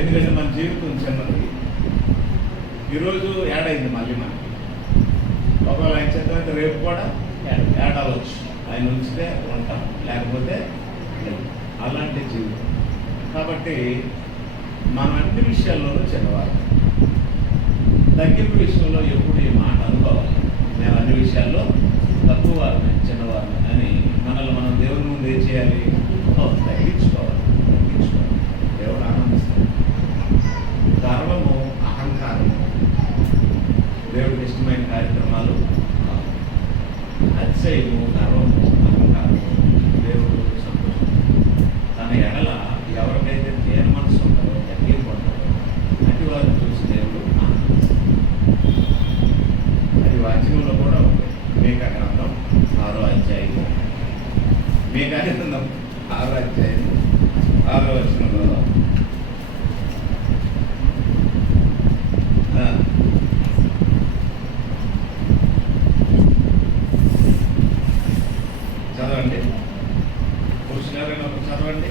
ఎందుకంటే మన జీవితం చిన్నది. ఈరోజు ఏడైంది మళ్ళీ మనకి. ఒకవేళ ఆయన చెప్పినంత రేపు కూడా ఏడవచ్చు. ఆయన ఉంచితే ఉంటాం, లేకపోతే లేదు. అలాంటి జీవితం. కాబట్టి మనం అన్ని విషయాల్లోనూ చిన్నవారు. తగ్గింపు విషయంలో ఎప్పుడు ఈ మాట అనుకోవాలి, నేను అన్ని విషయాల్లో తక్కువ వారిని, చిన్నవారిని అని మనల్ని మనం దేవుని ముందు ఏం చేయాలి? తగ్గించుకోవాలి. దేవుడు ఆనందిస్తాడు. గర్వము, అహంకారము దేవుడికి ఇష్టమైన కార్యక్రమాలు. అతిశయము, గర్వము, అహంకారము దేవుడు సంతోషం. తన ఎడల ఎవరికైతే దేని మనసు ఉంటారో, తగ్గింపు ఉంటారో అటు వారిని చూసి దేవుడు ఆనందిస్తాడు. అది వాక్యంలో కూడా ఉంది. మీకా గ్రంథం 6వ అధ్యాయము, మీకా గ్రంథం 6వ అధ్యాయము 6వ వచనంలో చదవండి. పురుషులారైన ఒక చదవండి.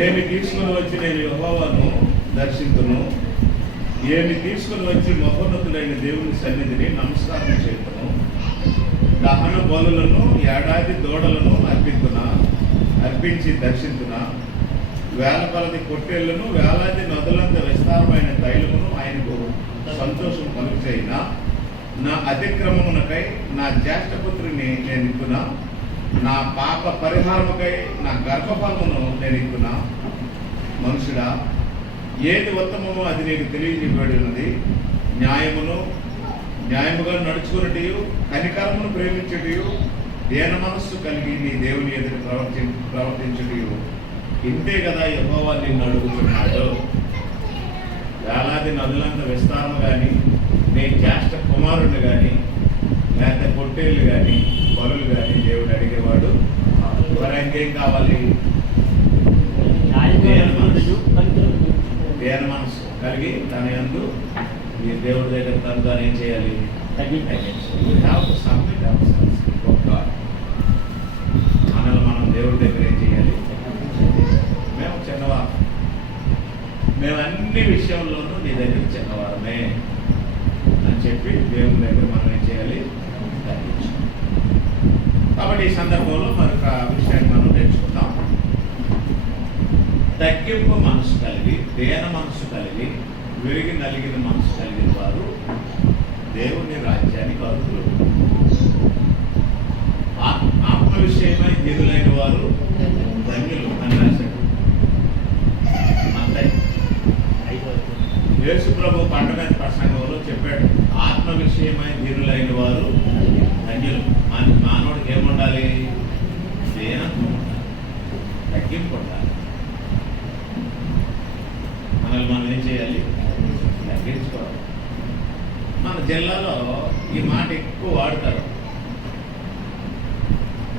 ఏమి తీసుకుని వచ్చి నేను యెహోవాను దర్శించును, ఏమి తీసుకుని వచ్చి మహోన్నతుడైన దేవుని సన్నిధిని నమస్కారం చేయును, దహన బలులను ఏడాది దూడలను అర్పించి దర్శించునా, వేల కొలది పొట్టేళ్లను వేలాది నదులంత విస్తారమైన తైలమును ఆయనకు సంతోషం కలుగుచేయిన, నా అతిక్రమమునకై నా జ్యేష్ఠపుత్రిని నేను ఇక్కునా, నా పాప పరిహారముకై నా గర్భఫలమును నేను ఇక్కునా. మనుషుడా, ఏది ఉత్తమమో అది నీకు తెలియజేయబడి ఉన్నది. న్యాయముగా నడుచుకున్నటియు, కనికరమును ప్రేమించుటయు, దేన మనస్సు కలిగి నీ దేవుని ఎదురు ప్రవర్తించుటయు ఇంతే కదా యెహోవా నిన్ను అడుగుతున్నాడు. వేలాది నదులంత విస్తారము కానీ, నీ జ్యేష్ఠ కుమారుడిని కానీ, లేకపోతే పొట్టేళ్ళు కానీ, బలులు కానీ దేవుడు అడిగేవాడు. మరి ఇంకేం కావాలి? దేన మనసు కలిగి తన యందు మీ దేవుడి దగ్గర తను ఏం చేయాలి? మనల్ని మనం దేవుడి దగ్గర ఏం చేయాలి? మేము చిన్నవారు, మేము అన్ని విషయంలోనూ నీ దగ్గర చిన్నవారమే అని చెప్పి దేవుని దగ్గర మనం ఏం చేయాలి? తగ్గించు. కాబట్టి ఈ సందర్భంలో మరొక విషయాన్ని మనం నేర్చుకుందాం. తగ్గింపు మనసు కలిగి, దేన మనసు కలిగి, విరిగి నలిగిన మనసు కలిగిన వారు దేవుని రాజ్యానికి అర్హులు. ఆత్మ విషయమై దిగులైన వారు ధన్యులు అని రాశాడు. యేసు ప్రభు పంట మీద ప్రసంగంలో చెప్పాడు, ఆత్మ విషయమై దిగులైన వారు ధన్యులు. మానవుడికి ఏముండాలి? దేనత్వం ఉండాలి, తగ్గింపు ఉండాలి. మనల్ని మనం ఏం చేయాలి? తగ్గించుకోవాలి. మన జిల్లాలో ఈ మాట ఎక్కువ వాడతారు.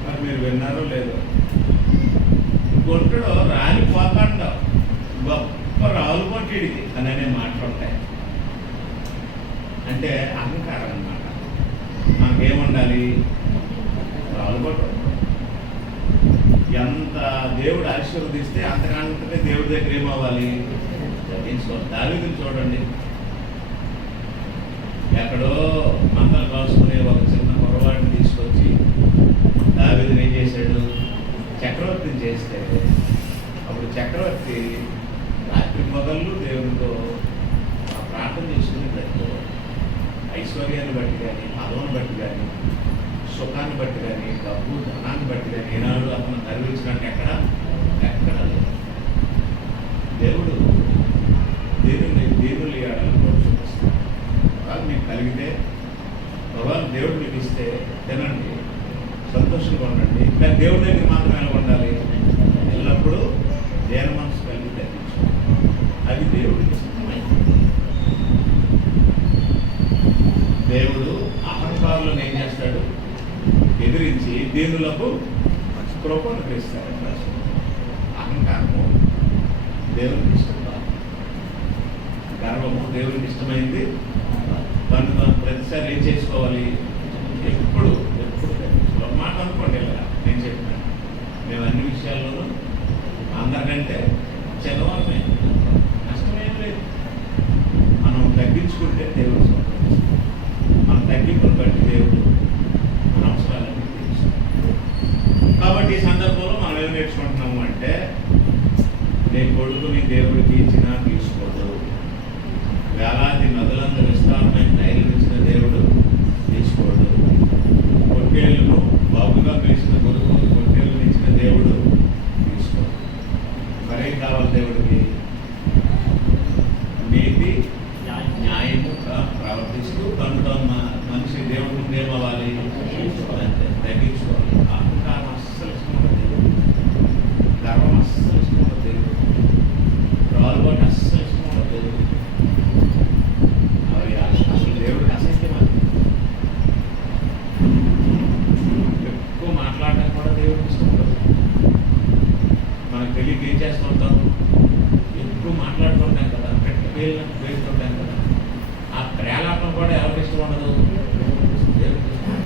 మరి మీరు విన్నారో లేదో? గొంతులో రాలిపోతాండ గొప్ప రాలు కొట్టిడికి అనే మాటలు ఉంటాయి. అంటే అహంకారం అన్నమాట. మనకేముండాలి? రాలు కొట్టు. ఎంత దేవుడు ఆశీర్వదిస్తే అంతకంటే దేవుడి దగ్గర ఏమవ్వాలి? తగ్గించుకోవాలి. దావీదుని చూడండి, ఎక్కడో మందలు కాసుకునే ఒక చిన్న కుర్రవాడిని తీసుకొచ్చి దావీదుని ఏం చేశాడు? చక్రవర్తిని చేస్తే అప్పుడు చక్రవర్తి రాత్రి పగళ్ళు దేవుడితో ప్రార్థన చేసుకుని ప్రతివాడు ఐశ్వర్యాన్ని బట్టి కానీ, పదవుని బట్టి కానీ, సుఖాన్ని బట్టి కానీ, డబ్బు ధనాన్ని బట్టి కానీ ఈనాడు అతను గర్వించడానికి ఎక్కడ లేదు. దేవుడు దేవుళ్ళు ఇవ్వాలని చూపిస్తాడు. ఒకవేళ మీకు కలిగితే, ఒకవేళ దేవుడు మీకు ఇస్తే తినండి, సంతోషంగా ఉండండి. ఇంకా దేవుడి దగ్గర మాత్రం ఎలా ఉండాలి? ఎల్లప్పుడూ దేన మనసు కలిగి తగ్గించు. అది దేవుడికి ఇష్టమైంది. దేవుడు అహంకారులను ఏం చేస్తాడు? ఎదిరించి దీనులకు కృపను గ్రహిస్తాడు. అహంకారము దేవునికి ఇష్టం కాదు, గర్వము దేవునికి ఇష్టమైంది. ప్రతిసారి ఏం చేసుకోవాలి? ఎప్పుడు ఒక మాట అనుకోండి, ఇలా నేను చెప్పినాను, మేము అన్ని విషయాల్లోనూ అందరికంటే చిన్నవాళ్ళమే, నష్టమేం లేదు. మనం తగ్గించుకుంటే దేవుడు సంతోషిస్తాడు. మన తగ్గింపుని బట్టి దేవుడు మన అవసరాలన్నీ తీరుస్తాడు. కాబట్టి ఈ సందర్భంలో మనం ఏం నేర్చుకుంటున్నాము అంటే, నీ కొడుకుని దేవుడికి ఇచ్చినా తీసుకోదు, వేలాది నదులంత విస్తారమైన ధైర్యం ఇచ్చిన దేవుడు తీసుకోడు, పొట్టేళ్లను బాబుగా వేసిన కొడుకు పొట్టేళ్ళను ఇచ్చిన దేవుడు తీసుకోడు. మరేం కావాలి దేవుడికి? నీతి న్యాయముగా ప్రవర్తిస్తూ తను మనిషి దేవుడి ముందు ఏమవ్వాలి? తగ్గించుకోవాలి. అహంకారం అస్సలు ఇష్టం ఉండదు, గర్వం అస్సలు ఇష్టం ఉండదు, రాలుబాటు అస్సలు ఇష్టం ఉండదు. అవి అసలు దేవుడికి అసహ్యం. అది ఎక్కువ మాట్లాడడం కూడా దేవుడికి ఇష్టం ఉండదు. మనకు తెలియక ఏం చేస్తూ ఉంటాం? ఎక్కువ మాట్లాడుతుంటాం కదా, పేరుతుంటాం కదా. ఆ ప్రేలాపం కూడా ఎవరికి ఇష్టం ఉండదు? దేవుడికి ఇష్టం.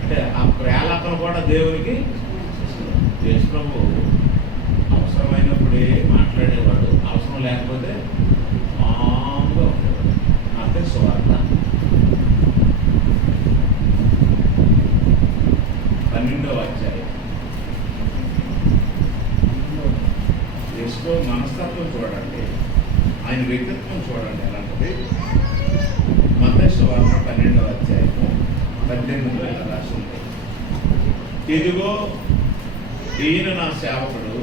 అంటే ఆ ప్రేలాపన కూడా దేవునికి ఇష్టం. యేసు ప్రభు అవసరమైనప్పుడే మాట్లాడేవాడు, అవసరం లేకపోతే మామూలుగా ఉండేవాడు. అంటే సువార్త 12వ అధ్యాయం. యేసు మనస్తత్వం చూడండి, ఆయన వ్యక్తిత్వం చూడండి ఎలాంటిది. మత్తయి సువార్త 12వ అధ్యాయము 18లో ఇలా రాసి ఉంది, ఇదిగో ఈయన నా సేవకుడు,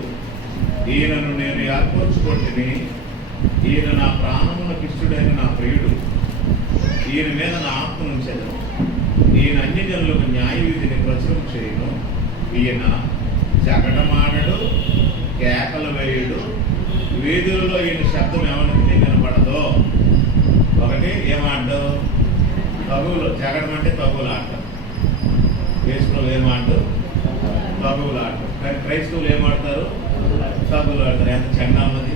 ఈయనను నేను ఏర్పరచుకుంటుని, ఈయన నా ప్రాణమునకు ఇష్టడైన నా ప్రియుడు, ఈయన మీద నా ఆత్మ ఉంచెదను, ఈయన అన్ని జనులకు న్యాయ విధిని ప్రచురం చేయను, ఈయన జగడమాడడు, కేకలు వేయుడు, వీధులలో ఈయన శబ్దం ఎవరికి వినపడదో. ఒకటి ఏమాడు? తగువులు. జగడం అంటే తగువులు ఆట. యేసులో ఏమాడు? తగువులు ఆట. కానీ క్రైస్తవులు ఏమాడతారు? తగువులు ఆడతారు. ఎంత చండాలది.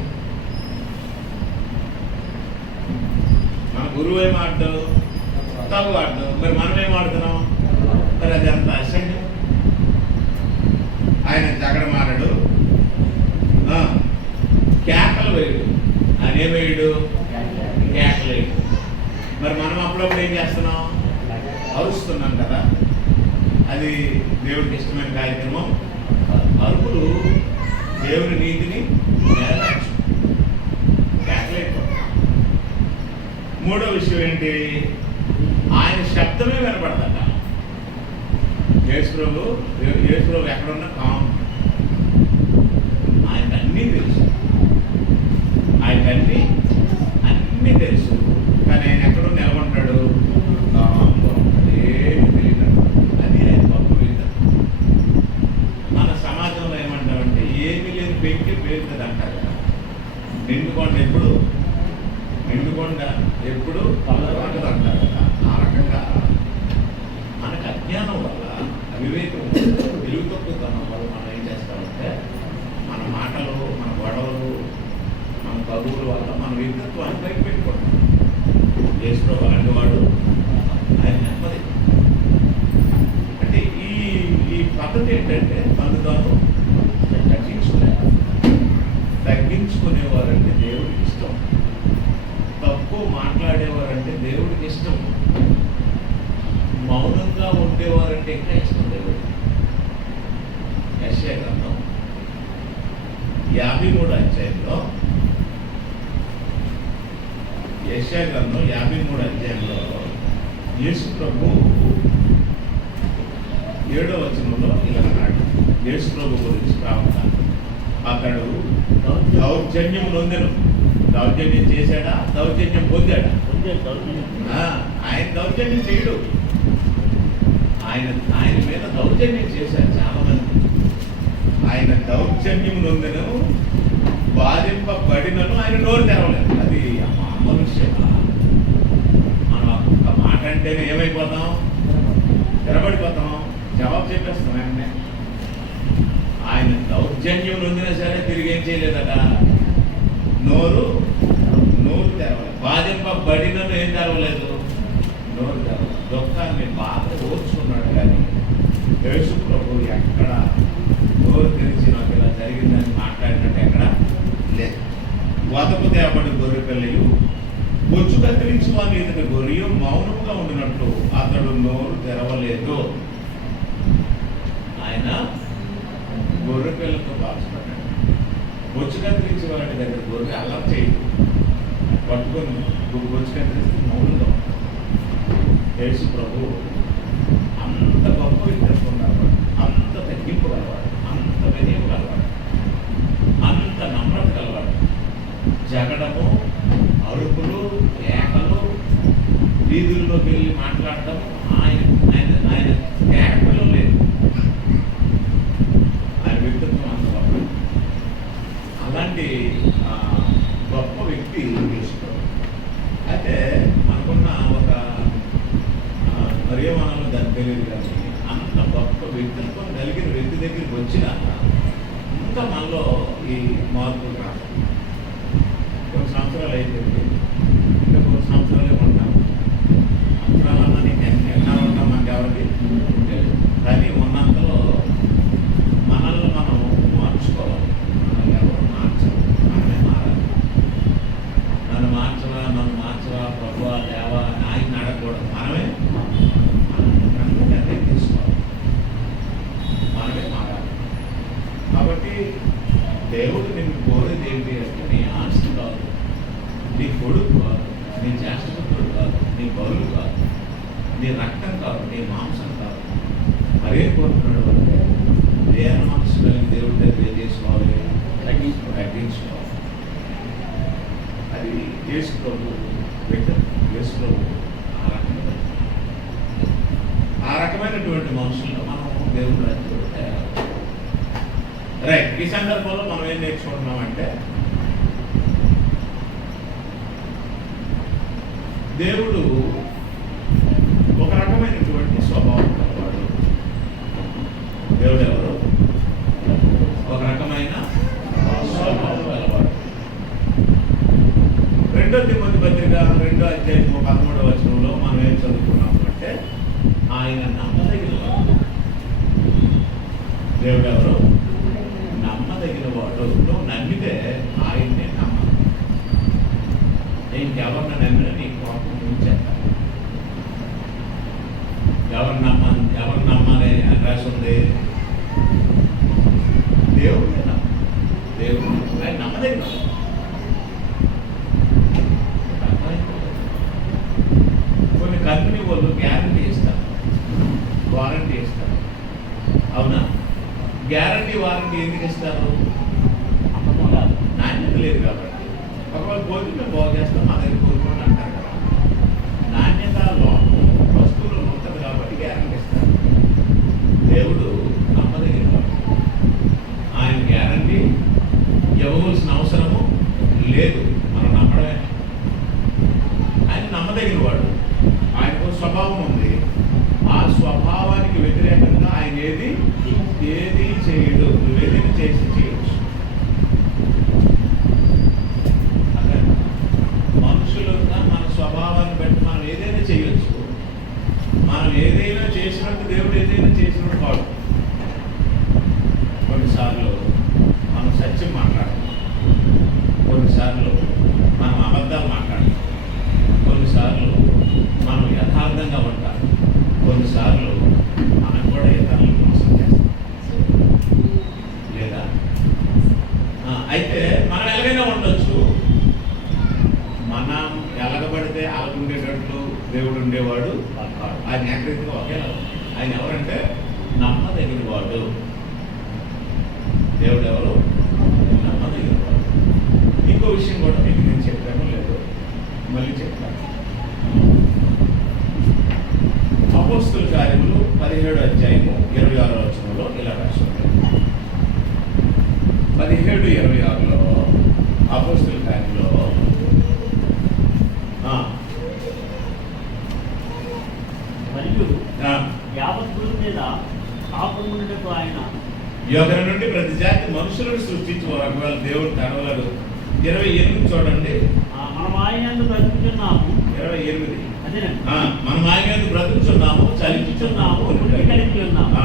మన గురువు ఏమాడు? తగు ఆడతాం. మరి మనం ఏమాడుతున్నాం? మరి అది అంత అసహ్యం. ఆయన జగడమాడడు, కేకలు వేయడు. ఆయన ఏమేయడు? కేకలు వేయడు. మరి మనం అప్పుడప్పుడు ఏం చేస్తున్నాం? అరుస్తున్నాం కదా. అది దేవుడికి ఇష్టమైన కార్యక్రమం. అరుపులు దేవుని నీతిని నెరవేర్చు. కేకలైపోతాం. మూడో విషయం ఏంటి? ఆయన శబ్దమే వినపడదట. యేసు ప్రభు ఎక్కడున్నా కామ్. ఆయనకు అన్నీ తెలుసు, ఆయనకు అన్నీ తెలుసు. కానీ ఆయన ఎక్కడో నిలబడ్డాడు, ఏమి తెలియదు. అది ఆయన గొప్ప విధం. మన సమాజంలో ఏమంటామంటే, ఏమీ లేదు పెంకి పేరుతుంది అంటారు కదా. నిండుకొండ ఎప్పుడు పల్లవాటది అంటారు కదా. ఆ రకంగా మనకు అజ్ఞానం వల్ల, అవివేకం, తెలుగు తక్కువతనం వల్ల మనం ఏం చేస్తామంటే, మన మాటలు, మన గొడవలు, మన తగువుల వల్ల మన వ్యక్తిత్వాన్ని పైకి పెట్టుకుంటాం. యేసు ప్రభు అలాంటి వాడు, ఆయన నెమ్మది. అంటే ఈ పద్ధతి ఏంటంటే, తను తాను తగ్గించుకునేవారంటే దేవుడికి ఇష్టం. తక్కువ మాట్లాడేవారంటే దేవుడికి ఇష్టం. మౌనంగా ఉండేవారంటే ఇంకా ఇష్టం దేవుడికి. యెషయా గ్రంథం 53వ అధ్యాయంలో, యెషయా గ్రంథం 53వ అధ్యాయంలో యేసు ప్రభు 7వ వచనంలో ఇలా అన్నాడు. యేసు ప్రభు గురించి ప్రాముఖ్యత, అతడు దౌర్జన్యం నొందెను. దౌర్జన్యం చేశాడా? దౌర్జన్యం పొందాడా? ఆయన దౌర్జన్యం చేయడు. ఆయన మీద దౌర్జన్యం చేశారు చాలా మంది. ఆయన దౌర్జన్యం నొందెను, బాధింపబడినను ఆయన నోరు తెరవలేదు. అది మామూలు విషయం. మనం ఒక మాట అంటేనే ఏమైపోతాం? తెరబడిపోతాం, జవాబు చెప్పేస్తాం. ఆయన దౌర్జన్యం నొందినా సరే తిరిగి ఏం చేయలేదట, నోరు తెరవలేదు. బాధింప వద్దకు తేబడి గొర్రె పిల్లయు బొచ్చు కత్తిరించి వాని ఎదుట గొర్రెయు మౌనముగా ఉండినట్లు అతడు నోరు తెరవలేదు. ఆయన గొర్రె పిల్లతో బాధపడ్డాడు. బొచ్చు కత్తిరించి వాటి దగ్గర గొర్రె అల్లరి చేయదు, పట్టుకొని బొచ్చు కత్తిరిస్తే మౌనంగా ఉంటాడు. యేసు ప్రభు అంత గొప్ప వ్యక్తిత్వం కలవాడు, అంత తగ్గింపు కలవాడు, అంత వినయం కలవాడు, అంత నమ్రత కలవాడు. జగడము, అరుపులు, ఏకలు, వీధుల్లోకి వెళ్ళి మాట్లాడటం ఆయన ఆయన ఆయన క్యారెక్టర్లో లేదు. ఆయన వ్యక్తిత్వం అంత గొప్ప. అలాంటి గొప్ప వ్యక్తి తీసుకోవాలి. అయితే మనకున్న ఒక మరియమానలో దాన్ని తెలియదు, కానీ అంత గొప్ప వ్యక్తిత్వం కలిగిన వ్యక్తి దగ్గరికి వచ్చిన ఇంకా మనలో ఈ మార్పులు రాదు. కొన్ని సంవత్సరాలు అయిపోయింది, ఇంకా కొన్ని సంవత్సరాలే ఉంటాం. సంవత్సరాలన్నా నీకు ఎన్నా ఉంటాం మనకి ఎవరికి తెలియదు. కానీ ఉన్నంతలో మనల్ని మనం మార్చుకోవాలి. మనల్ని ఎవరు మార్చరు, మనమే మారాలి. నన్ను మార్చవా ప్రభువా దేవా ఆయన అడగకూడదు, మనమే నిర్ణయం తీసుకోవాలి, మనమే మారాలి. కాబట్టి దేవుడు నిన్ను కోరేది ఏంటి అంటే నీ ఆస్తి కాదు, నీ కొడుకు కాదు, నీ జ్యేష్ఠపుత్రుడు కాదు, నీ బరువు కాదు, నీ రక్తం కాదు, నీ మాంసం కాదు. మరేం కోరుతున్నాడు అంటే దేన మనసు కలిగి దేవుడి దగ్గర ఏం చేసుకోవాలి, తగ్గించుకోవాలి. అది యేసు ప్రభు వ్యక్తి. యేసు ప్రభు ఆ రకమైనటువంటి మనుషులను మనం దేవుడు రాజ్యంలో తయారు. రైట్, ఈ సందర్భంలో మనం ఏం నేర్చుకుంటున్నామంటే దేవుడు ఒక రకమైనటువంటి స్వభావం కలవాడు. దేవుడు ఎవరు? ఒక రకమైన స్వభావం కలవాడు. 2 తిమోతి పత్రిక 2వ అధ్యాయం 13వ వచనంలో మనం ఏం చదువుకున్నాము అంటే ఆయన నమ్మదగిన వాడు. దేవుడు ఎవరు? నమ్మదగిన వాడు. నువ్వు నమ్మితే ఆయన్నే నమ్మాలి. ఇంకెవరిని నమ్మినా నీ కోపం ఉంచేస్తాను. ఎవరు నమ్మాలి అని రాసి ఉంది? దేవుడే నమ్మ. దేవుడు ఆయన నమ్మదగిన వాడు. కొన్ని కంపెనీ వాళ్ళు గ్యారంటీ ఇస్తారు, వారంటీ ఇస్తారు. అవునా? గ్యారంటీ వారంటీ ఎందుకు ఇస్తారు? నాణ్యత లేదు కాబట్టి. ఒకవేళ పోతే మేము బాగు చేస్తాం, మా దగ్గర కోరుకోండి అంటారు కదా. నాణ్యత లోపం వస్తువులు ఉంటుంది కాబట్టి గ్యారంటీ ఇస్తారు. దేవుడు నమ్మదగిన వాడు. ఆయన గ్యారంటీ ఇవ్వవలసిన అవసరము లేదు, మనం నమ్మడమే. ఆయన నమ్మదగిన వాడు. ఆయనకు స్వభావం ఉంది. ఆ స్వభావానికి వ్యతిరేకంగా ఆయన ఏది చేయడు. నువ్వేదైనా చేయొచ్చు. అదే మనుషులుగా మన స్వభావాన్ని బట్టి మనం ఏదైనా చేయొచ్చు. మనం ఏదైనా చేసినట్టు దేవుడు ఏదైనా చేసినట్టు కాదు. కొన్నిసార్లు మనం సత్యం మాట్లాడతాం, కొన్నిసార్లు మనం అబద్ధాలు మాట్లాడతాం, కొన్నిసార్లు మనం యథార్థంగా ఉంటాం, కొన్నిసార్లు మనం కూడా ఇతరులను మోసం చేస్తాం లేదా. అయితే మనం ఎలాగైనా ఉండొచ్చు. మనం ఎలాగబడితే అలాగుండేటట్లు దేవుడు ఉండేవాడు. ఆయన ఏకరీతిగా ఒకేలా. ఆయన ఎవరంటే నమ్మదగిన వాడు. దేవుడు ఎవరు? నమ్మదగిన వాడు. ఇంకో విషయం కూడా మీకు నేను చెప్పాను లేదు, మళ్ళీ చెప్తాను. అపోస్తుల కార్యములు 17వ అధ్యాయము 26వ వచనంలో ఇలా రాసింది. 17:26లో అపోస్తుల కార్యంలో మరియు యావత్ భూమి మీద కాపురమునకు ఆయన యోగన నుండి ప్రతి జాతి మనుషులను సృష్టించు. ఒకవేళ దేవుడు తడవలడు. 28 చూడండి. మనం ఆయన బ్రతుకుతున్నాము. 28 అదేనండి. మనం ఆయన బ్రతుకుతున్నాము, చలించుతున్నాము, కలిగి ఉన్నాము.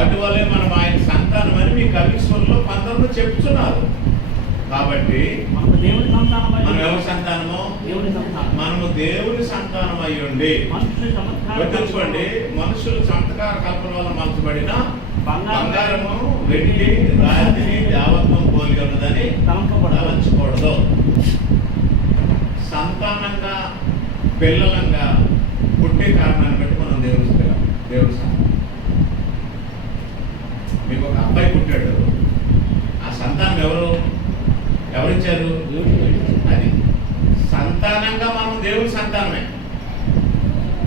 అటువలే మనం ఆయన సంతానం అని మీ కవిశ్వరంలో 19 చెప్తున్నారు. కాబట్టి దేవుని సంతానం. మనము దేవుని సంతానం అయి ఉండి, మనుషులు చమత్కార గుర్తుంచుకోండి, మనుషులు చమత్కార కల్పన వల్ల మలచబడిన బంగారము, వెండి, రాతిని దేవత్వం పోలి ఉన్నదని తలంచకూడదు. సంతానంగా, పిల్లలంగా పుట్టే కారణాన్ని బట్టి మనం దేవుడు సంతానం. మీకు ఒక అబ్బాయి పుట్టాడు, ఆ సంతానం ఎవరిచ్చారు? అది సంతానంగా మనం దేవుని సంతానమే.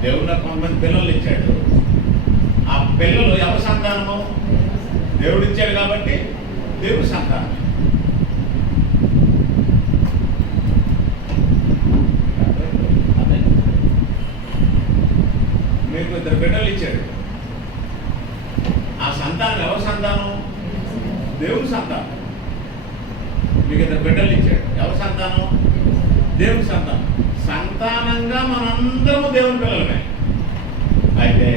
దేవుడు నాకు కొంతమంది పిల్లలు ఇచ్చాడు. ఆ పిల్లలు ఎవరి సంతానము? దేవుడు ఇచ్చాడు కాబట్టి దేవుడి సంతానమే. మీకు 2 బిడ్డలు ఇచ్చాడు. ఆ సంతానం ఎవరి సంతానం? దేవుని సంతానం. మీకు 2 బిడ్డలు ఇచ్చాడు. ఎవరి సంతానం? దేవుని సంతానం. సంతానంగా మనందరము దేవుని పిల్లలమే. అయితే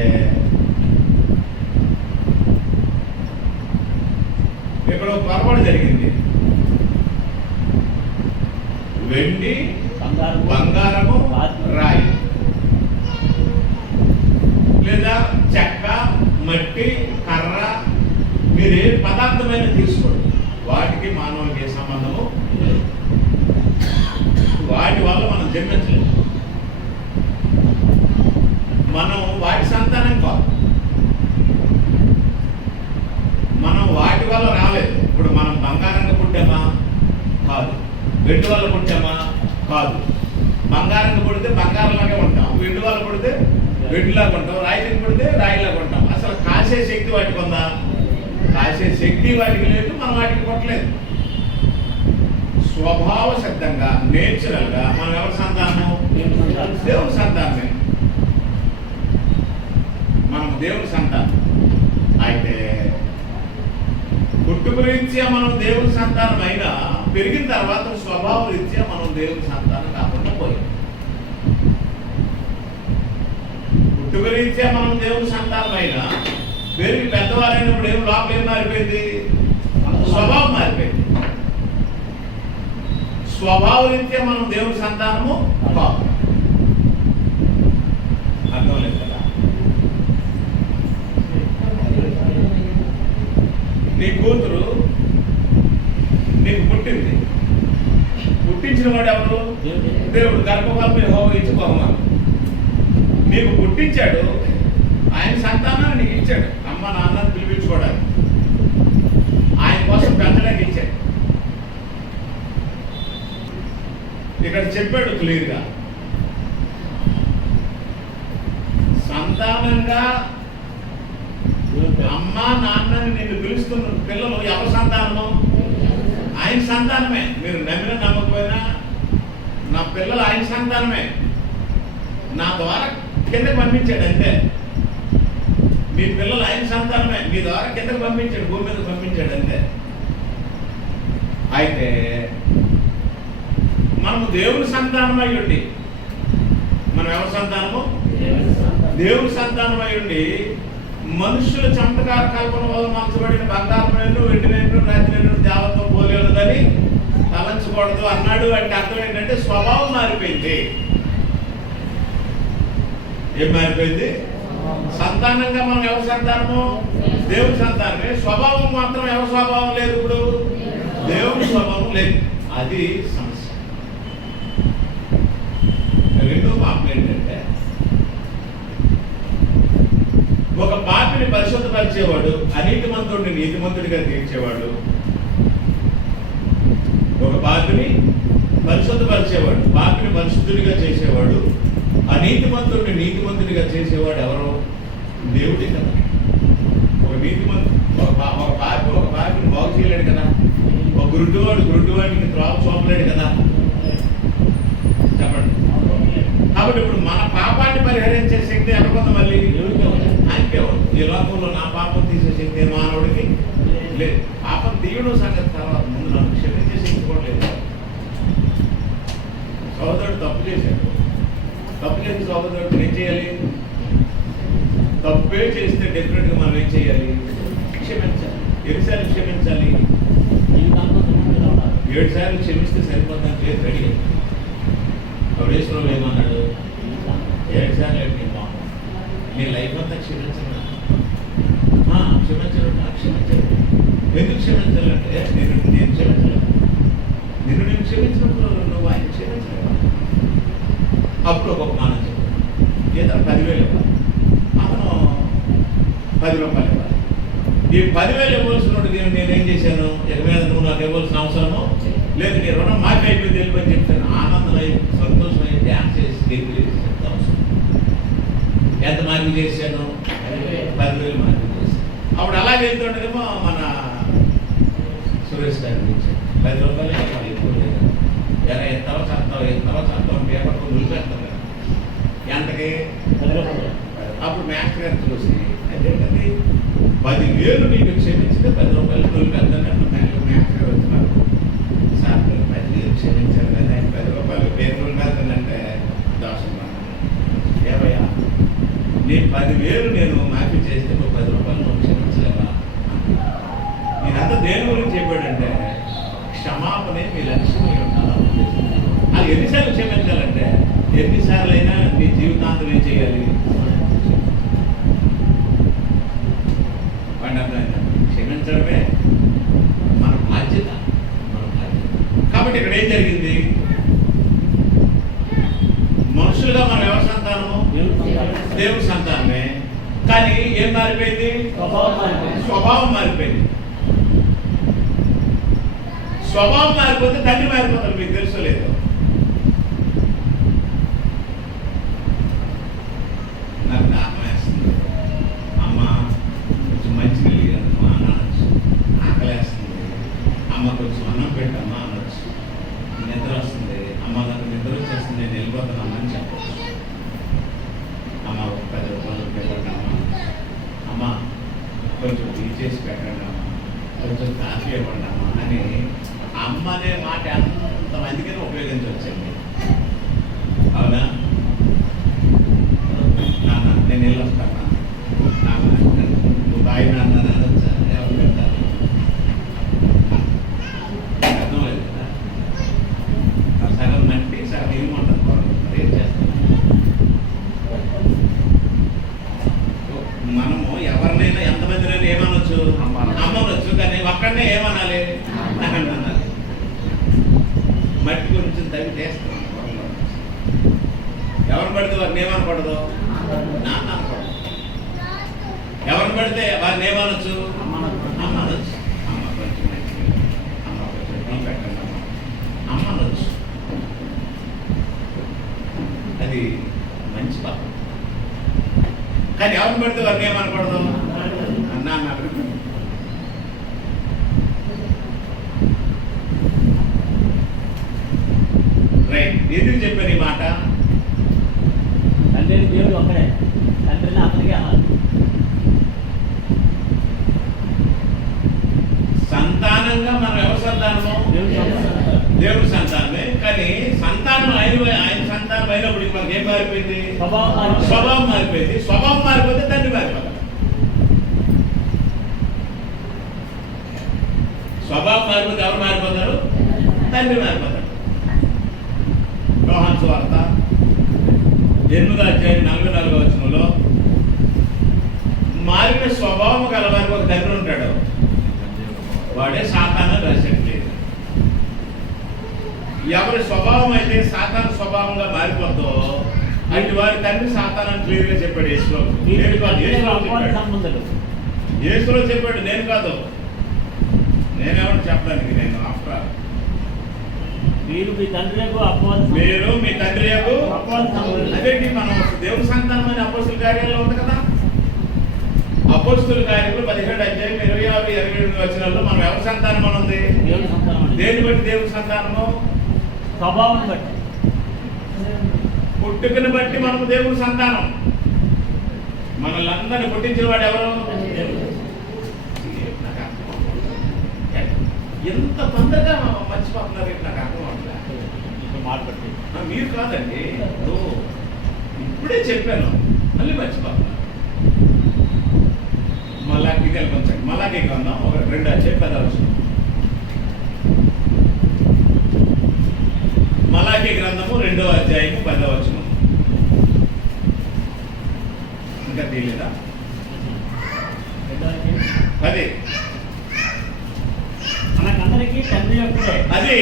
ఇక్కడ ఒక పొరపాటు జరిగింది. వెండి, బంగారము, రాయి, లేదా చెక్క, మట్టి, కర్ర, మీరు ఏ పదార్థమైన తీసుకోండి, వాటికి మానవునికి ఏ సంబంధము లేదు. వాటి వల్ల మనం జన్మించలేదు. మనం వాటి సంతానం కాదు. మనం వాటి వల్ల రాలేదు. ఇప్పుడు మనం బంగారంగా పుట్టామా? కాదు. వెండి వల్ల పుట్టామా? కాదు. బంగారంగా పుడితే బంగారంలాగే ఉంటాం, వెండి వల్ల పుడితే వెండిలాగా ఉంటాం, రాయికి పుడితే రాయిలాగా ఉంటాం. అసలు కాసే శక్తి వాటికి ఉందా? కాసే శక్తి వాటికి లేదు, మనం వాటికి పుట్టలేదు. స్వభావ సిద్ధంగా, నేచురల్గా మనం ఎవరి సంతానము? దేవుని సంతానమే. మనం దేవుని సంతానం. అయితే పుట్టుక రీత్యా మనం దేవుని సంతానం అయినా, పెరిగిన తర్వాత స్వభావ రీత్యా మనం దేవుని సంతానం కాకుండా పోయాం. పుట్టుక రీత్యా మనం దేవుని సంతానం అయినా, పెరిగి పెద్దవారైనప్పుడు ఏం లోపల ఏం మారిపోయింది? స్వభావం మారిపోయింది. స్వభావ రీత్యా మనం దేవుని సంతానము కాదు. అర్థం లేదు కదా? నీ కూతురు నీకు పుట్టింది. పుట్టించిన వాడు ఎవరు? దేవుడు. గర్భఫలం యెహోవా ఇచ్చి బహుమానం. నీకు పుట్టించాడు, ఆయన సంతానాన్ని నీకు ఇచ్చాడు. అమ్మ నాన్న పిలిపించుకోవడానికి, ఆయన కోసం పెంచడానికి ఇచ్చాడు. ఇక్కడ చెప్పాడు క్లియర్గా, సంతానంగా అమ్మ నాన్నని నిన్ను పిలుస్తున్న పిల్లలు ఎవరి సంతానము? ఆయన సంతానమే. మీరు నమ్మిన నమ్మకపోయినా నా పిల్లలు ఆయన సంతానమే. నా ద్వారా కిందకి పంపించాడు అంతే. మీ పిల్లలు ఆయన సంతానమే. మీ ద్వారా కిందకి పంపించాడు, భూమి మీద పంపించాడు అంతే. అయితే మనము దేవుని సంతానం అయి ఉండి, మనం ఎవరి సంతానము? దేవుని సంతానం అయి ఉండి, మనుషుల చమత్కార కల్పన వల్ల మలచబడిన బంగారమైన, వెండినైన, రాతినైన దేవత్వం పోలేదని తలంచకూడదు అన్నాడు. అంటే అర్థం ఏంటంటే స్వభావం మారిపోయింది. ఏం మారిపోయింది? సంతానంగా మనం ఎవరి సంతానము? దేవుని సంతానమే. స్వభావం మాత్రం ఎవరి స్వభావం లేదు. ఇప్పుడు దేవుని స్వభావం లేదు. అది సమస్య. రెండో పాపం ఏంటంటే, ఒక పాపిని పరిశుద్ధపరిచేవాడు, అనీతిమంతుడిని నీతిమంతుడిగా తీర్చేవాడు. ఒక పాపిని పరిశుద్ధపరిచేవాడు, పాపిని పరిశుద్ధుడిగా చేసేవాడు, అనీతిమంతుడిని నీతిమంతుడిగా చేసేవాడు ఎవరు? దేవుడే కదా. ఒక నీతిమంతుడు ఒక పాపిని బాగు చేయలేడు కదా. ఒక గురుడ్డువాడికి త్రావు చూపలేడు కదా. చెప్పండి. కాబట్టి ఇప్పుడు మన పాపాన్ని పరిహరించే శక్తి ఎవరికొంది? మళ్ళీ ఆయనకే ఉంది. ఈ లోకంలో నా పాపం తీసే శక్తి మానవుడికి లేదు. పాపం తీయడం సంగతి తర్వాత, ముందు నన్ను క్షమించే శక్తి కూడా లేదు. సోదరుడు తప్పు చేశాడు. తప్పు చేసి సోదరుడు ఏం చేయాలి? తప్పే చేస్తే డెఫినెట్గా మనం ఏం చేయాలి? క్షమించాలి. ఎన్నిసార్లు క్షమించాలి? 7 సార్లు క్షమిస్తే సరిపోతాను. లేదు, రెడీ. అప్పుడు ఒక ఉపమానం చెప్పాడు. ఇతను 10,000 ఇవ్వాలి, అతను 10 రూపాయలు ఇవ్వాలి. ఈ 10,000 ఇవ్వాల్సినోడికి నేనేం చేశాను, ఇక మీద నువ్వు నాకు ఇవ్వాల్సిన అవసరము లేదు, నీ రుణం మాఫీ అయిపోయింది వెళ్ళిపోయి చెప్తాను. ఆనందమై సంతోషమై డ్యాన్స్ చేసి గెలిపి అవసరం. ఎంత మాఫీ చేశాను? 10,000 మాఫీ చేశాను. అప్పుడు అలాగే వెళ్తుండేమో మన సురేష్ గారి గురించి 10 రూపాయలు ఎక్కువ లేదు, ఎలా ఎత్తావో చస్తావు పేపర్కు నిలిపేస్తాం కదా ఎంతకి. అప్పుడు మ్యాథ్స్ గారు చూసి అదేంటది 10,000 మీకు క్షమించితే 10 రూపాయలు నిలిపేస్తాను. మ్యాథ్స్ గారు వచ్చినారు, సార్ 10,000 క్షమించారు కదా, 10 రూపాయలు పేరు నిలిపేస్తానంటే దోషం ఏవయ్యా నేను 10,000 నేను మాఫీ చేస్తే నువ్వు 10 రూపాయలు నువ్వు క్షమించలేవా? ఇదంతా దేని గురించి చెప్పాడంటే క్షమాపణే మీ లక్ష్యం అది ఎన్నిసార్లు క్షమించాలంటే ఎన్నిసార్లు అయినా నీ జీవితాంతం ఏం చేయాలి? వాడిని అర్థమైందా? క్షమించడమే మన బాధ్యత. కాబట్టి ఇక్కడ ఏం జరిగింది? మనుషులుగా మనం ఎవరి సంతానము? దేవుడి సంతానమే. కానీ ఏం మారిపోయింది? స్వభావం మారిపోయింది. స్వభావం మారిపోతే తండ్రి మారిపోతారు. మీకు తెలుసో లేదు? నాకు దాహం వేస్తుంది, అమ్మ కొంచెం మంచినీళ్ళు అమ్మా అనొచ్చు. ఆకలేస్తుంది, అమ్మ కొంచెం అన్నం పెట్టమ్మా అనొచ్చు. నిద్ర వస్తుంది, అమ్మ నాకు నిద్ర వచ్చేస్తుంది, నేను వెళ్ళిపోతానమ్మా అని చెప్పచ్చు. అమ్మ ఒక 10 రూపాయలు పెట్టండి అమ్మ, అమ్మ కొంచెం టీ చేసి పెట్టండి అమ్మ, కొంచెం కాఫీ ఇవ్వండి అమ్మ అని అమ్మ అనే మాట అంతమందికైనా ఉపయోగించవచ్చండి. అవునా? నాన్న నేను వెళ్ళొస్తాను, నాన్న నువ్వు తాయి నాన్న అనొచ్చా? ఎవరు పెడతారు? అర్థం లేదు కదా. సగం నట్టి సగం ఏమంటారు, మరి ఏం చేస్తాను? మనము ఎవరినైనా ఎంతమందినైనా ఏమనొచ్చు? అమ్మనొచ్చు. కానీ ఒక్కడనే ఏమనాలి? అనాలి. మట్టి కొంచెం తగ్గి చేస్తాం. ఎవరిని పడితే వారిని ఏమనకూడదు? నాన్న అనకూడదు. ఎవరిని పడితే వారిని ఏమనొచ్చు? అమ్మ అనొచ్చు. అమ్మ కొంచెం మంచిగా, అమ్మ కొంచెం టీ పెట్టండి అమ్మ, అమ్మ అనొచ్చు. అది మంచి పాపం. కానీ ఎవరిని పడితే వారిని ఏమనకూడదు? నాన్న. రైట్. ఎందుకు చెప్పాను ఈ మాట? తండ్రి దేవుడు ఒక్కడే, తండ్రిని అతనికే అనాలి. సంతానంగా మనం ఎవరి సంతానము? దేవుడి సంతానమే. కానీ సంతానం ఆయన సంతానం అయినప్పుడు మనకి ఏం మారిపోయింది? స్వభావం మారిపోయింది. స్వభావం మారిపోతే తండ్రి మారిపోతాడు. స్వభావం మారిపోతే ఎవరు మారిపోతారు? తండ్రి మారిపోతాడు. యోహాను సువార్త 8:44 మారిన స్వభావం గలవారికి ఒక తండ్రి ఉంటాడు, వాడే సాతాను రాసేట్లేదు. ఎవరి స్వభావం అయితే సాతాను స్వభావంగా మారిపోద్దో అటు వారి తండ్రి సాతానని క్లియర్గా చెప్పాడు. యేసులో చెప్పాడు, నేను కాదు. నేనేమన్నా చెప్పడానికి, నేను ఆఫ్టర్ మీరు మీ తండ్రి అదేంటి మనం దేవుని సంతానం అని అపోస్తుల కార్యాల్లో ఉంది కదా. అపోస్తుల కార్యాలు 17:26-27 మనం ఎవరి సంతానం అని ఉంది? దేని బట్టి దేవుని సంతానము? స్వభావం బట్టి, పుట్టుకని బట్టి మనము దేవుని సంతానం. మనల్ని అందరినీ పుట్టించిన వాడు ఎవరు? ఎంత తొందరగా మర్చిపోతున్నారు, నాకు అర్థం అవ్వట్లేదు. మీరు కాదండి, ఇప్పుడే చెప్పాను, మళ్ళీ మర్చిపోతున్నారు. మలాకి కల్పించండి. మలాకి గ్రంథం 2:10. మలాకి గ్రంథము 2:10. ఇంకా తెలియదా? 10. మనకందరికీ తండ్రి ఒక్కడే. అది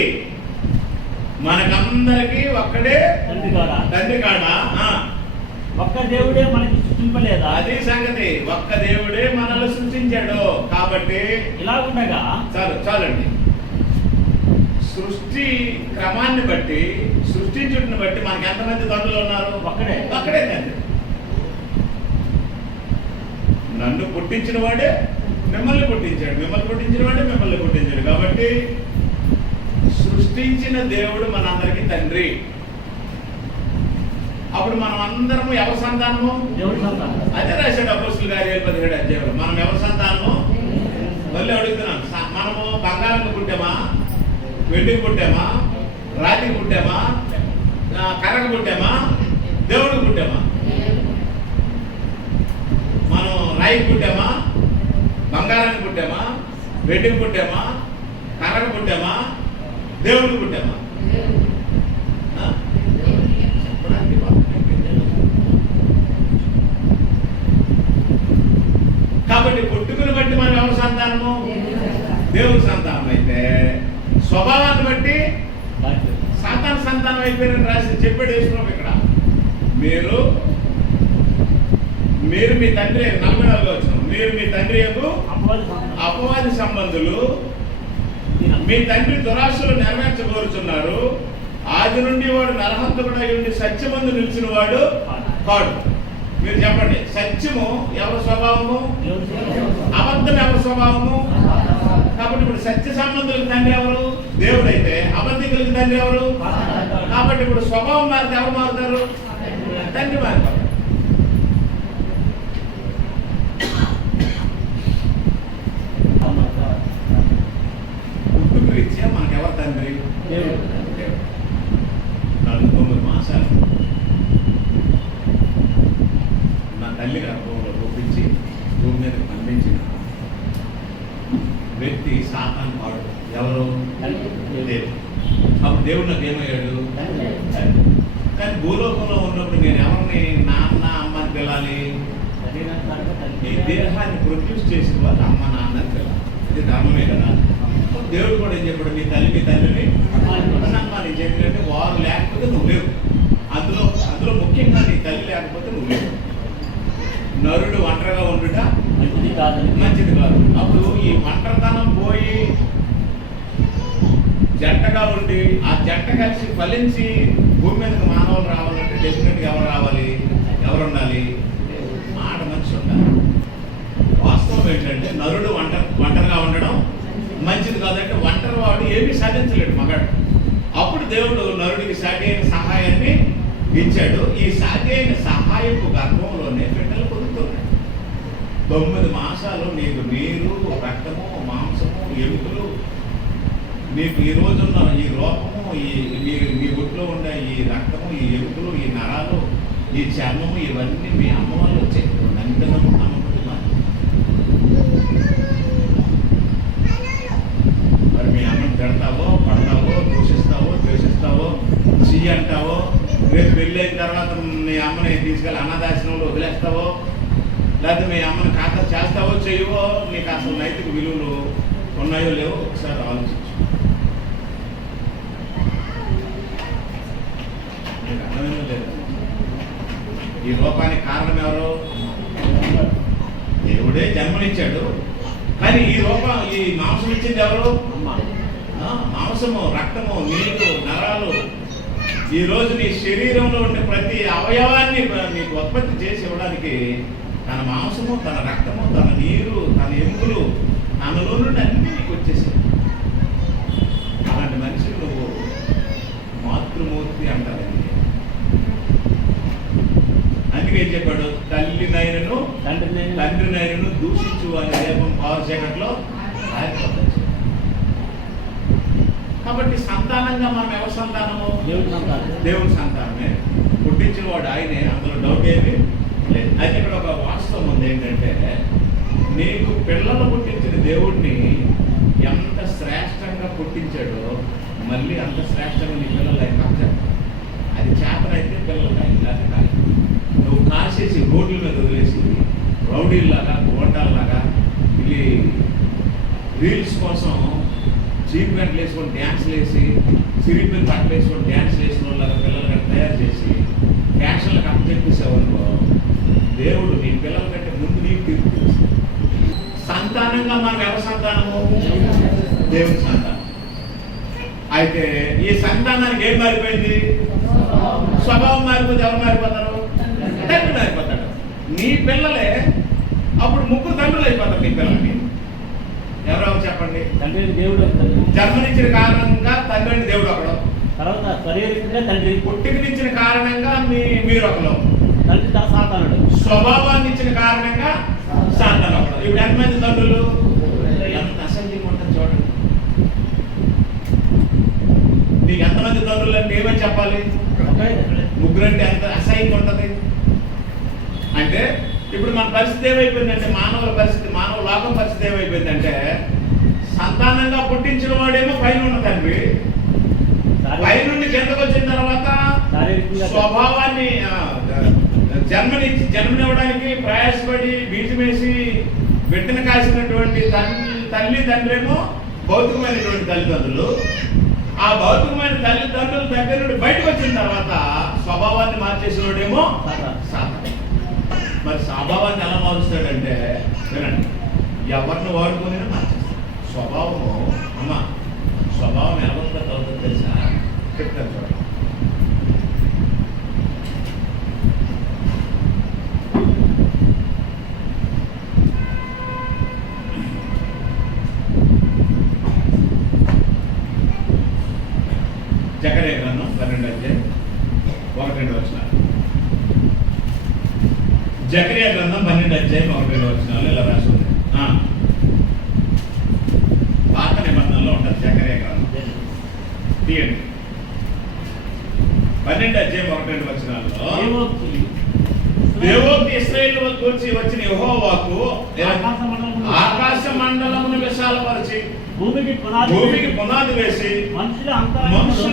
మనకందరికీ అందరికీ ఒక్కడే తండ్రి కాడా? తండ్రి కాడ. ఒక్క దేవుడే మనకి సృష్టింపలేదా? అదే సంగతి, ఒక్క దేవుడే మనల్ని సృష్టించాడు. కాబట్టి ఇలా ఉండగా చాలండి. సృష్టి క్రమాన్ని బట్టి, సృష్టించుడిని బట్టి మనకి ఎంతమంది తండ్రులు ఉన్నారు? ఒక్కడే తండ్రి. నన్ను పుట్టించిన వాడే మిమ్మల్ని పుట్టించాడు, మిమ్మల్ని పుట్టించిన వాడే మిమ్మల్ని పుట్టించాడు. కాబట్టి సృష్టించిన దేవుడు మనందరికీ తండ్రి. అప్పుడు మనం అందరము ఎవరి సంతానము? దేవుడి సంతానం. అదే రాశాడు అపోస్తుల కార్యాలు 17వ అధ్యాయంలో. మనం ఎవరి సంతానము? మళ్ళీ అడుగుతున్నాను, మనము బంగారం పుట్టామా, వెండికి పుట్టామా, రాతికి పుట్టామా, కర్రకు పుట్టామా, దేవుడికి పుట్టామా? మనం రాయికి పుట్టామా, బంగారానికి పుట్టామా, వెండికి పుట్టామా, కర్రకు పుట్టామా, దేవుడికి పుట్టామా? కాబట్టి పుట్టుకుని బట్టి మనం ఎవరి సంతానము? దేవుడి సంతానం. అయితే స్వభావాన్ని బట్టి సాతాన సంతానం అయిపోయారని రాసి చెప్పాడు యేసుప్రభు ఇక్కడ. మీరు మీ తండ్రి 44 వచ్చిన మీరు మీ తండ్రి యొక్క అపవాది సంబంధులు, మీ తండ్రి దురాశలు నెరవేర్చబోరుచున్నారు. ఆది నుండి వాడు నరహంతకుడై ఉండి సత్యమందు నిలిచిన వాడు కాడు. మీరు చెప్పండి, సత్యము ఎవరి స్వభావము? అబద్ధం ఎవరి స్వభావము? కాబట్టి ఇప్పుడు సత్య సంబంధులకు తండ్రి ఎవరు? దేవుడైతే అబద్ధికులకు తండ్రి ఎవరు? కాబట్టి ఇప్పుడు స్వభావం మారితే ఎవరు మారుతారు? తండ్రి మారిపోతారు. పుట్టుకు రీత్యా మనకెవరు తండ్రి? దేవుడు. 49 మాసాలు నా తల్లి గర్భంలో రూపించి భూమి మీద పండించిన వ్యక్తి సాతాను వాడు. ఎవరు? దేవుడు. అప్పుడు దేవుడు నాకు ఏమయ్యాడు? కానీ భూలోకంలో ఉన్నప్పుడు నేను ఎవరిని నాన్న అమ్మ అని పిలాలి? ఈ దేహాన్ని ప్రొడ్యూస్ చేసిన వాళ్ళు అమ్మ నాన్న అని పిలాలి. ఇది ధర్మమే కదా. దేవుడు కూడా ఏం చెప్పాడు? మీ తండ్రిని సన్మానించి. ఎందుకంటే వారు లేకపోతే నువ్వు లేవు. అందులో ముఖ్యంగా నీ తల్లి లేకపోతే నువ్వు లేవు. నరుడు ఒంటరిగా ఉండుట మంచిది కాదు. అప్పుడు ఈ ఒంటరితనం పోయి జంటగా ఉండి ఆ జంట కలిసి ఫలించి భూమి మీదకి మానవులు రావాలంటే డెఫినెట్గా ఎవరు రావాలి? ఎవరు ఉండాలి? ఆడ మనిషి ఉండాలి. వాస్తవం ఏంటంటే నరుడు ఒంటరిగా ఉండడం మంచిది కాదంటే ఒంటరి వాడు ఏమీ సాధించలేడు మగాడు. అప్పుడు దేవుడు నరుడికి సాటి అయిన సహాయాన్ని ఇచ్చాడు. ఈ సాటి అయిన సహాయపు గర్భంలోనే బిడ్డలు పొందుతున్నాడు. 9 మాసాలు నీకు నీరు, రక్తము, మాంసము, ఎముకలు, మీకు ఈ రోజున్న ఈ రూపము, మీ ఒంట్లో ఉండే ఈ రక్తము, ఈ ఎముకలు, ఈ నరాలు, ఈ చర్మము, ఇవన్నీ మీ అమ్మ వాళ్ళు వచ్చాయి. అంత నమ్మకం మరి మీ అమ్మని తిడతావో, పడతావో, దూషిస్తావో, ద్వేషిస్తావో, చెయ్యి అంటావో, రేపు వెళ్ళైన తర్వాత మీ అమ్మని తీసుకెళ్ళి అనాథాశ్రమంలో వదిలేస్తావో, లేకపోతే మీ అమ్మని ఖాతా చేస్తావో చేయవో, నీకు అసలు నైతిక విలువలు ఉన్నాయో లేవో ఒకసారి ఆలోచించు. నీకు అర్థమైందో లేదు? ఈ రూపానికి కారణం ఎవరు? దేవుడే జన్మనిచ్చాడు. కానీ ఈ మాంసం ఇచ్చింది ఎవరు? మాంసము, రక్తము, నీరు, నరాలు. ఈ రోజు నీ శరీరంలో ఉండే ప్రతి అవయవాన్ని నీకు ఉత్పత్తి చేసి ఇవ్వడానికి తన మాంసము, తన రక్తము, తన నీరు, తన ఎముకలు, తనలో నుండి అన్నీ నీకు వచ్చేసాయి. అలాంటి మనిషి నువ్వు మాతృమూర్తి అంటారండి. అందుకే ఏం చెప్పాడు? తల్లినైనను తండ్రినైనను దూషించు అనే దీపం పవర్ చీకట్లో ఆరిపోతుంది. కాబట్టి సంతానంగా మనం ఎవరి సంతానము? దేవుడి సంతానమే. పుట్టించిన వాడు ఆయనే, అందులో డౌట్ ఏమి లేదు. అయితే ఇక్కడ ఒక వాస్తవం ఉంది ఏంటంటే, నీకు పిల్లలు పుట్టించిన దేవుడిని ఎంత శ్రేష్టంగా పుట్టించాడో మళ్ళీ అంత శ్రేష్టంగా నీ పిల్లలు ఆయన అది చేతనైతే పిల్లలు కాదు కాదు. నువ్వు కాసేసి రోడ్ల మీద వదిలేసి రౌడీల్లాగా, గోండాల్లాగా ఇది రీల్స్ కోసం జీప్ గంటలు వేసుకొని డ్యాన్స్లు వేసి, సిరిపిల్ బట్టలు వేసుకొని డ్యాన్స్లు స్వభావం మారిపోతే ఎవరు మారిపోతారు? తండ్రి మారిపోతాడు. నీ పిల్లలే అప్పుడు ముగ్గురు తండ్రులు అయిపోతారు నీ పిల్లలకి. ఎవరెవరు చెప్పండి? తండ్రి దేవుడు ఒకడు. జన్మనిచ్చిన కారణంగా తండ్రి అని దేవుడు ఒకడు. తర్వాత శరీరంగా తండ్రి. పుట్టికనిచ్చిన కారణంగా మీరు ఒకరు. తండ్రి సాతానుడు. స్వభావాన్ని ఇచ్చిన కారణంగా సాతాను ఒకడు. ఇప్పుడు ఎంతమంది తండ్రులు? ఎంత అసహ్యంగా ఉంటుంది చూడండి. నీకు ఎంతమంది తండ్రులు అంటే ఏమని చెప్పాలి? ముగ్గురు అంటే ఎంత అసహ్యంగా ఉంటుంది. అంటే ఇప్పుడు మన పరిస్థితి ఏమైపోయిందంటే, మానవుల పరిస్థితి, మానవ లోకం పరిస్థితి ఏమైపోయిందంటే, సంతానంగా పుట్టించిన వాడేమో పైన ఉన్న తండ్రి, పైనుండి కిందకు వచ్చిన తర్వాత స్వభావాన్ని జన్మనివ్వడానికి ప్రయాసపడి బీజమేసి బిడ్డను కాసినటువంటి తల్లి తండ్రేమో భౌతికమైనటువంటి తల్లిదండ్రులు. ఆ భౌతికమైన తల్లిదండ్రుల దగ్గర నుండి బయటకు వచ్చిన తర్వాత స్వభావాన్ని మార్చేసినోడేమో సాతాను. మరి స్వభావాన్ని ఎలా మారుస్తాడంటే, వినండి, ఎవరిని వాడుకొని మార్చేస్తాడు. స్వభావము అమ్మ, స్వభావం ఎలా ఉంటుందో అవుతుందో తెలుసా? చెప్తాను చూడండి. జకర్యా గ్రంథం 12:1-2 జకర్యా గ్రంథం 12:1-2 ఇలా రాసి ఉంది. పాత నిబంధనలో ఉంటుంది జకర్యా గ్రంథం. తీయండి. 12:1-2 దేవోక్తి ఇశ్రాయేలు వచ్చి వచ్చిన యెహోవాకు ఆకాశ మండలమును విశాలపరిచి భూమికి పునాది వేసి మనుషుల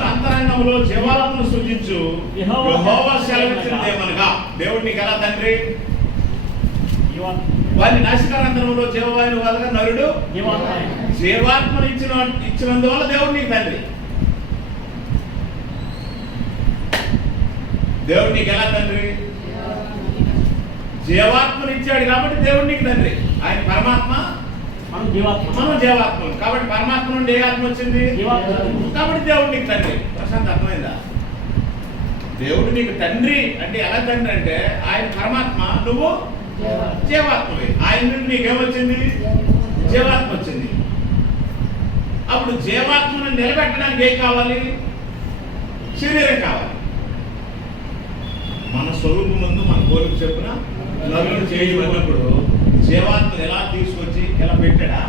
అంతరంగంలో జీవాలను సృజించు యెహోవా సెలవిచ్చినదేమనగా. దేవుడు నీకు ఎలా తండ్రి? వారి నాశకారంతరంలో జీవవాయువు వలగా నరుడు జీవాత్మను ఇచ్చినందువల్ల దేవుడు నీకు తండ్రి. దేవుడు నీకు ఎలా తండ్రి? జీవాత్మను ఇచ్చాడు కాబట్టి దేవుడు నీకు తండ్రి. ఆయన పరమాత్మ, మనం జీవాత్మలు కాబట్టి పరమాత్మ నుండి ఏ ఆత్మ వచ్చింది? కాబట్టి దేవుడు నీకు తండ్రి. ప్రశాంత్ అర్థమైందా? దేవుడు నీకు తండ్రి అంటే ఎలా తండ్రి అంటే, ఆయన పరమాత్మ, నువ్వు జీవాత్మవి. ఆయన నుండి నీకేమొచ్చింది? జీవాత్మ వచ్చింది. అప్పుడు జీవాత్మను నిలబెట్టడానికి ఏం కావాలి? శరీరం కావాలి. మన స్వరూపం ముందు మన కోరిక చెప్పున నరులను చేయమన్నప్పుడు జీవాత్మను ఎలా తీసుకొచ్చి ఎలా పెట్టాడా?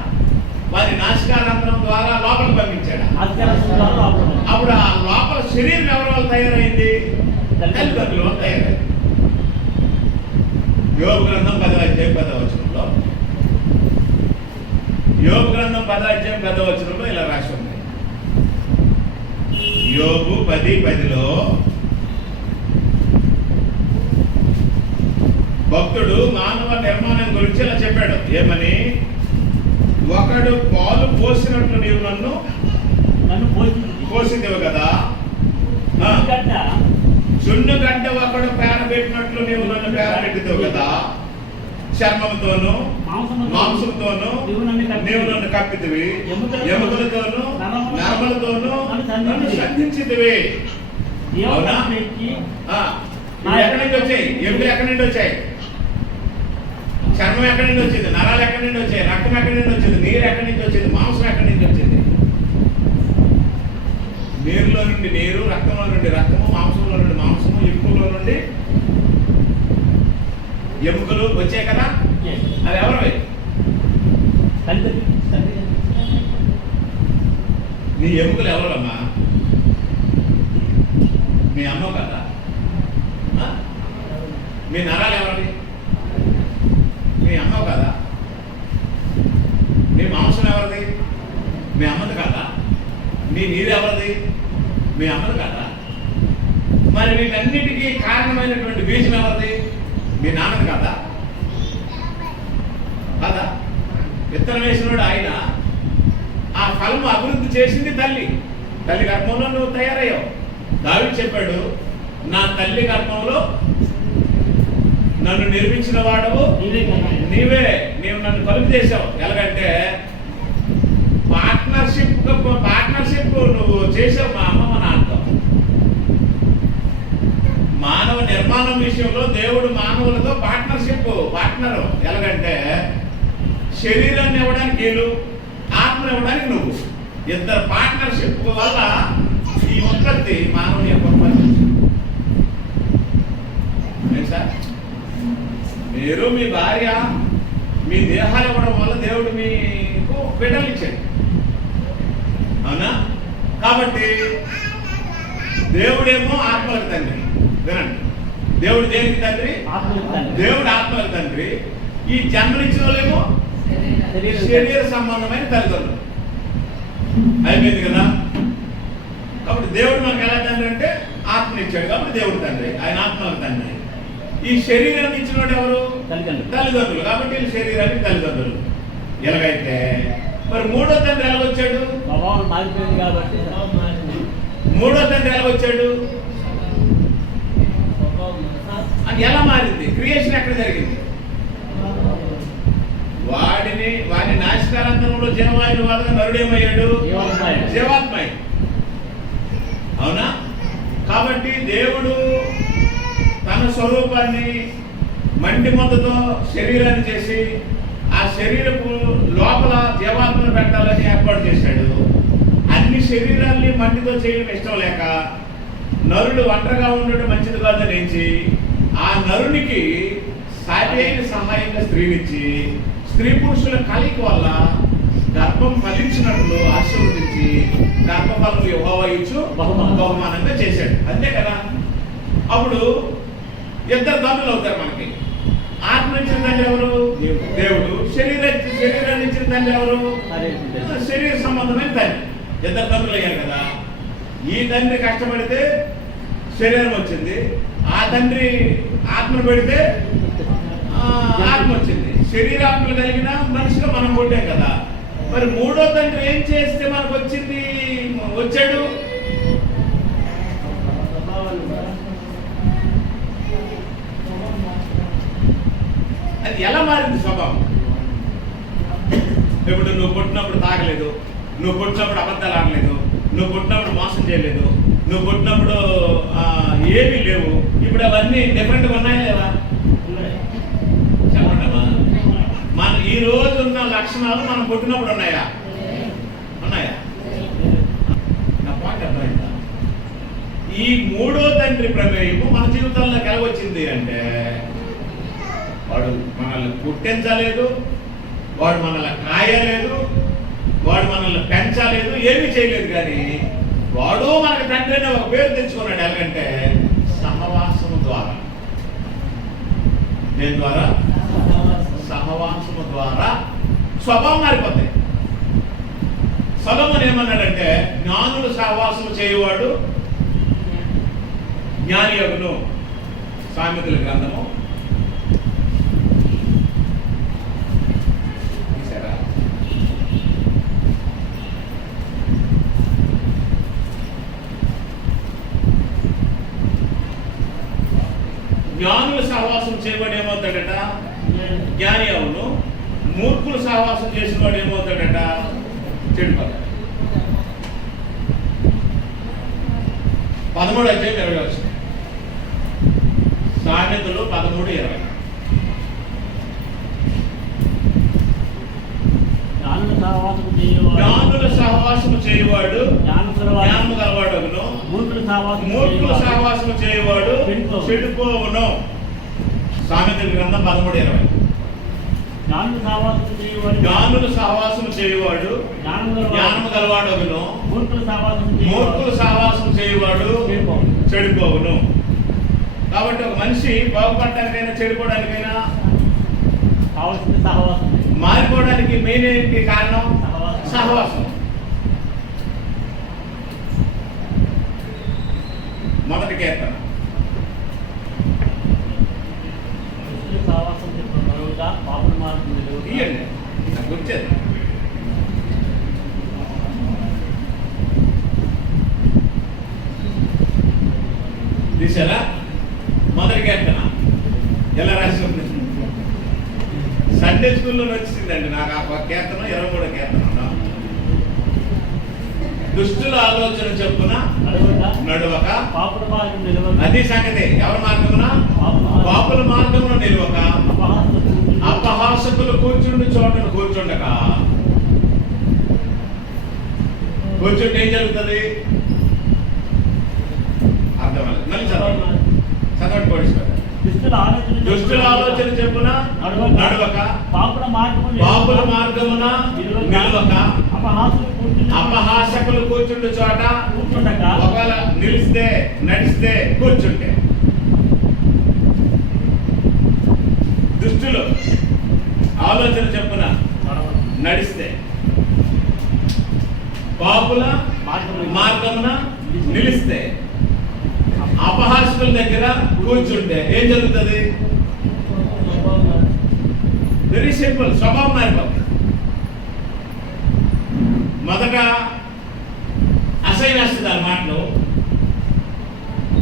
వారి నాసికారంధ్రం ద్వారా లోపలికి పంపించాడా? అప్పుడు ఆ లోపల శరీరం ఎవరి వల్ల తయారైంది? తల్లిదండ్రుల వల్ల తయారైంది. యోబు గ్రంథం 10:10 యోబు గ్రంథం 10:10 ఇలా రాసి ఉంది. యోబు 10:10 భక్తుడు మానవ నిర్మాణం గురించి ఇలా చెప్పాడు. ఏమని? ఒకడు పాలు పోసినట్లు నీవు నన్ను పోసిదేవు కదా, చున్ను గడ్డ ఒకడు పేర పెట్టినట్లు నీవు నన్ను పేర పెట్టిదేవు కదా, చర్మంతోను మాంసంతోను నీవు నన్ను కప్పితివి, ఎముకలతోను నరములతోను నన్ను సంధించితివి. అవునా? ఎక్కడి నుంచి వచ్చాయి? ఎముకలు ఎక్కడి నుండి వచ్చాయి? చర్మం ఎక్కడి నుండి వచ్చింది? నరాలు ఎక్కడి నుండి వచ్చాయి? రక్తం ఎక్కడి నుండి వచ్చింది? నీరు ఎక్కడి నుంచి వచ్చింది? మాంసం ఎక్కడి నుంచి వచ్చింది? నీరులో నుండి నీరు, రక్తంలో నుండి రక్తము, మాంసంలో నుండి మాంసము, ఎముకలో నుండి ఎముకలు వచ్చాయి కదా. అది ఎవరు? నీ ఎముకలు ఎవరమ్మా? మీ అమ్మ కదా. మీ నరాలు ఎవరిది? మీ అమ్మ కదా. మీ మాంసం ఎవరిది? మీ అమ్మది కదా. మీ నీరు ఎవరిది? మీ అమ్మది కదా. మరి వీటన్నిటికీ కారణమైనటువంటి బీజం ఎవరిది? మీ నాన్నది కదా. కదా. విత్తనం వేసినోడు ఆయన. ఆ ఫలము అభివృద్ధి చేసింది తల్లి. తల్లి గర్భంలో నువ్వు తయారయ్యావు. దావీదు చెప్పాడు, నా తల్లి గర్భంలో నన్ను నిర్మించిన వాడవు నీవే, నీవు నన్ను కలుపు చేసావు. ఎలాగంటే పార్ట్నర్షిప్ నువ్వు చేసావు మా అమ్మ నాన్నతో. నిర్మాణం విషయంలో దేవుడు మానవులతో పార్ట్నర్ ఎలాగంటే శరీరాన్ని ఇవ్వడానికి వీళ్ళు, ఆత్మను ఇవ్వడానికి నువ్వు, ఇద్దరు పార్ట్నర్షిప్ వల్ల ఈ ఉత్పత్తి మానవుని యొక్క ఉత్పత్తి. సార్ మీరు మీ భార్య మీ దేహాలు ఇవ్వడం వల్ల దేవుడు మీకు బిడ్డలు ఇచ్చాడు, అవునా? కాబట్టి దేవుడేమో ఆత్మలకు తండ్రి. వినండి, దేవుడు దేనికి తండ్రి? దేవుడు ఆత్మలకు తండ్రి. ఈ జన్మనిచ్చిన వాళ్ళేమో శరీర సంబంధమైన తల్లిదండ్రులు. అయిపోయింది కదా. కాబట్టి దేవుడు మనకు ఎలా తండ్రి అంటే ఆత్మనిచ్చాడు కాబట్టి దేవుడు తండ్రి, ఆయన ఆత్మలకు తండ్రి. ఈ శరీరాన్ని ఇచ్చినోడు ఎవరు? తల్లిదండ్రులు. కాబట్టి వీళ్ళు శరీరానికి తల్లిదండ్రులు. ఎలాగైతే మరి మూడో తండ్రి ఎలాగొచ్చాడు? మూడో తండ్రి ఎలాగొచ్చాడు అని ఎలా మారింది? క్రియేషన్ ఎక్కడ జరిగింది? వాడి నాశకాలంతరంలో జీవవాయువు వాళ్ళగా నరుడేమయ్యాడు? జీవాత్మయ్యాడు, అవునా? కాబట్టి దేవుడు తన స్వరూపాన్ని మంటి మొదతో శరీరాన్ని చేసి ఆ శరీరపు లోపల జీవాత్మను పెట్టాలని ఏర్పాటు చేశాడు. అన్ని శరీరాల్ని మంటితో చేయడం ఇష్టం లేక నరుడు ఒంటరిగా ఉండడం మంచిది కాదని ఎంచి ఆ నరునికి సాటి అయిన సహాయంగా స్త్రీనిచ్చి స్త్రీ పురుషుల కలయిక వల్ల గర్భం ఫలించినట్లు ఆశీర్వదించి గర్భఫలం యెహోవా ఇచ్చు బహుమానంగా చేశాడు. అంతే కదా. అప్పుడు ఇద్దరు తండ్రులు అవుతారు మనకి. ఆత్మ ఇచ్చిన తండ్రి ఎవరు? దేవుడు. శరీరాన్ని ఇచ్చిన తండ్రి ఎవరు? శరీర సంబంధమైన తండ్రి. ఇద్దరు తండ్రులు అయ్యారు కదా. ఈ తండ్రి కష్టపడితే శరీరం వచ్చింది, ఆ తండ్రి ఆత్మను పెడితే ఆత్మ వచ్చింది. శరీరాత్మలు కలిగిన మనిషిగా మనం పుట్టాం కదా. మరి మూడో తండ్రి ఏం చేస్తే మనకు వచ్చాడు? అది ఎలా మారింది స్వభావం? ఇప్పుడు నువ్వు పుట్టినప్పుడు తాగలేదు, నువ్వు పుట్టినప్పుడు అబద్ధాలు ఆడలేదు, నువ్వు పుట్టినప్పుడు మోసం చేయలేదు, నువ్వు పుట్టినప్పుడు ఏమీ లేవు. ఇప్పుడు అవన్నీ డిఫరెంట్గా ఉన్నాయా లేదా? చెప్పండమ్మా. మన ఈ రోజు ఉన్న లక్షణాలు మనం పుట్టినప్పుడు ఉన్నాయా? నా పాయింట్ అర్థమైందా? ఈ మూడో తండ్రి ప్రమేయము మన జీవితాల్లో కలగొచ్చింది అంటే వాడు మనల్ని పుట్టించలేదు, వాడు మనల్ని కాయలేదు, వాడు మనల్ని పెంచలేదు, ఏమీ చేయలేదు. కానీ వాడు మనకు తండ్రి అనే ఒక పేరు తెచ్చుకున్నాడు. ఎలాగంటే సహవాసము ద్వారా. దేని ద్వారా? సహవాసము ద్వారా స్వభావం మారిపోతాయి. సొలొమోను ఏమన్నాడంటే జ్ఞానులు సహవాసము చేయువాడు జ్ఞాని యగును. సామెతల గ్రంథము జ్ఞానుల సహవాసం చేయవాడు ఏమవుతాడట? జ్ఞాని అవును. మూర్ఖులు సహవాసం చేసిన వాడు ఏమవుతాడట? చెడిపోతాడు. 13:20 సామెతలు 13:20. జ్ఞానుల సహవాసము చేయువాడు జ్ఞానము గలవాడును, మూర్ఖుల సహవాసము చేయువాడు చెడిపోవును. సామెతల గ్రంథం 13:20. జ్ఞానుల సహవాసము చేయువాడు జ్ఞానము గలవాడును, మూర్ఖుల సహవాసము చేయువాడు చెడిపోవును. కాబట్టి ఒక మనిషి బాగుపడటానికైనా చెడిపోవడానికైనా మారిపోవడానికి మెయిన్ ఏంటి కారణం? సహవాసం. మొదటి కీర్తన తీయండి, నాకు వచ్చేది. తీసారా? మొదటి కీర్తన ఎలా రాసి ఉంది? సండే స్కూల్లో వచ్చిందండి నాకు ఆ కీర్తన. 23వ కీర్తన దుష్టుల ఆలోచన చొప్పున నడవక నడవక పాపుల మార్గం నిలవక అది సంగతి ఎవరి మార్గమున పాపుల మార్గమున నిలవక అపహాసకులు కూర్చుండి చోటను కూర్చుండక. కూర్చుంటే ఏం జరుగుతుంది? అర్థమలేదు. మళ్ళీ చదవండి కోటేశ్వర. దుష్టుల ఆలోచన చెప్పున నడవక పాపుల మార్గమున నిలవక అపహాసకులు కూర్చుండు చోట కూర్చుండక ఒకవేళ నిలిస్తే నడిస్తే కూర్చుంటే. దుష్టులు ఆలోచన చెప్పున నడిస్తే పాపుల మార్గమున నిలిస్తే అపహాసకుల దగ్గర కూర్చుంటే ఏం జరుగుతుంది? వెరీ సింపుల్, స్వభావం మారిపోతుంది. మొదట అసహ్యం వేస్తుంది ఆ మాటలు.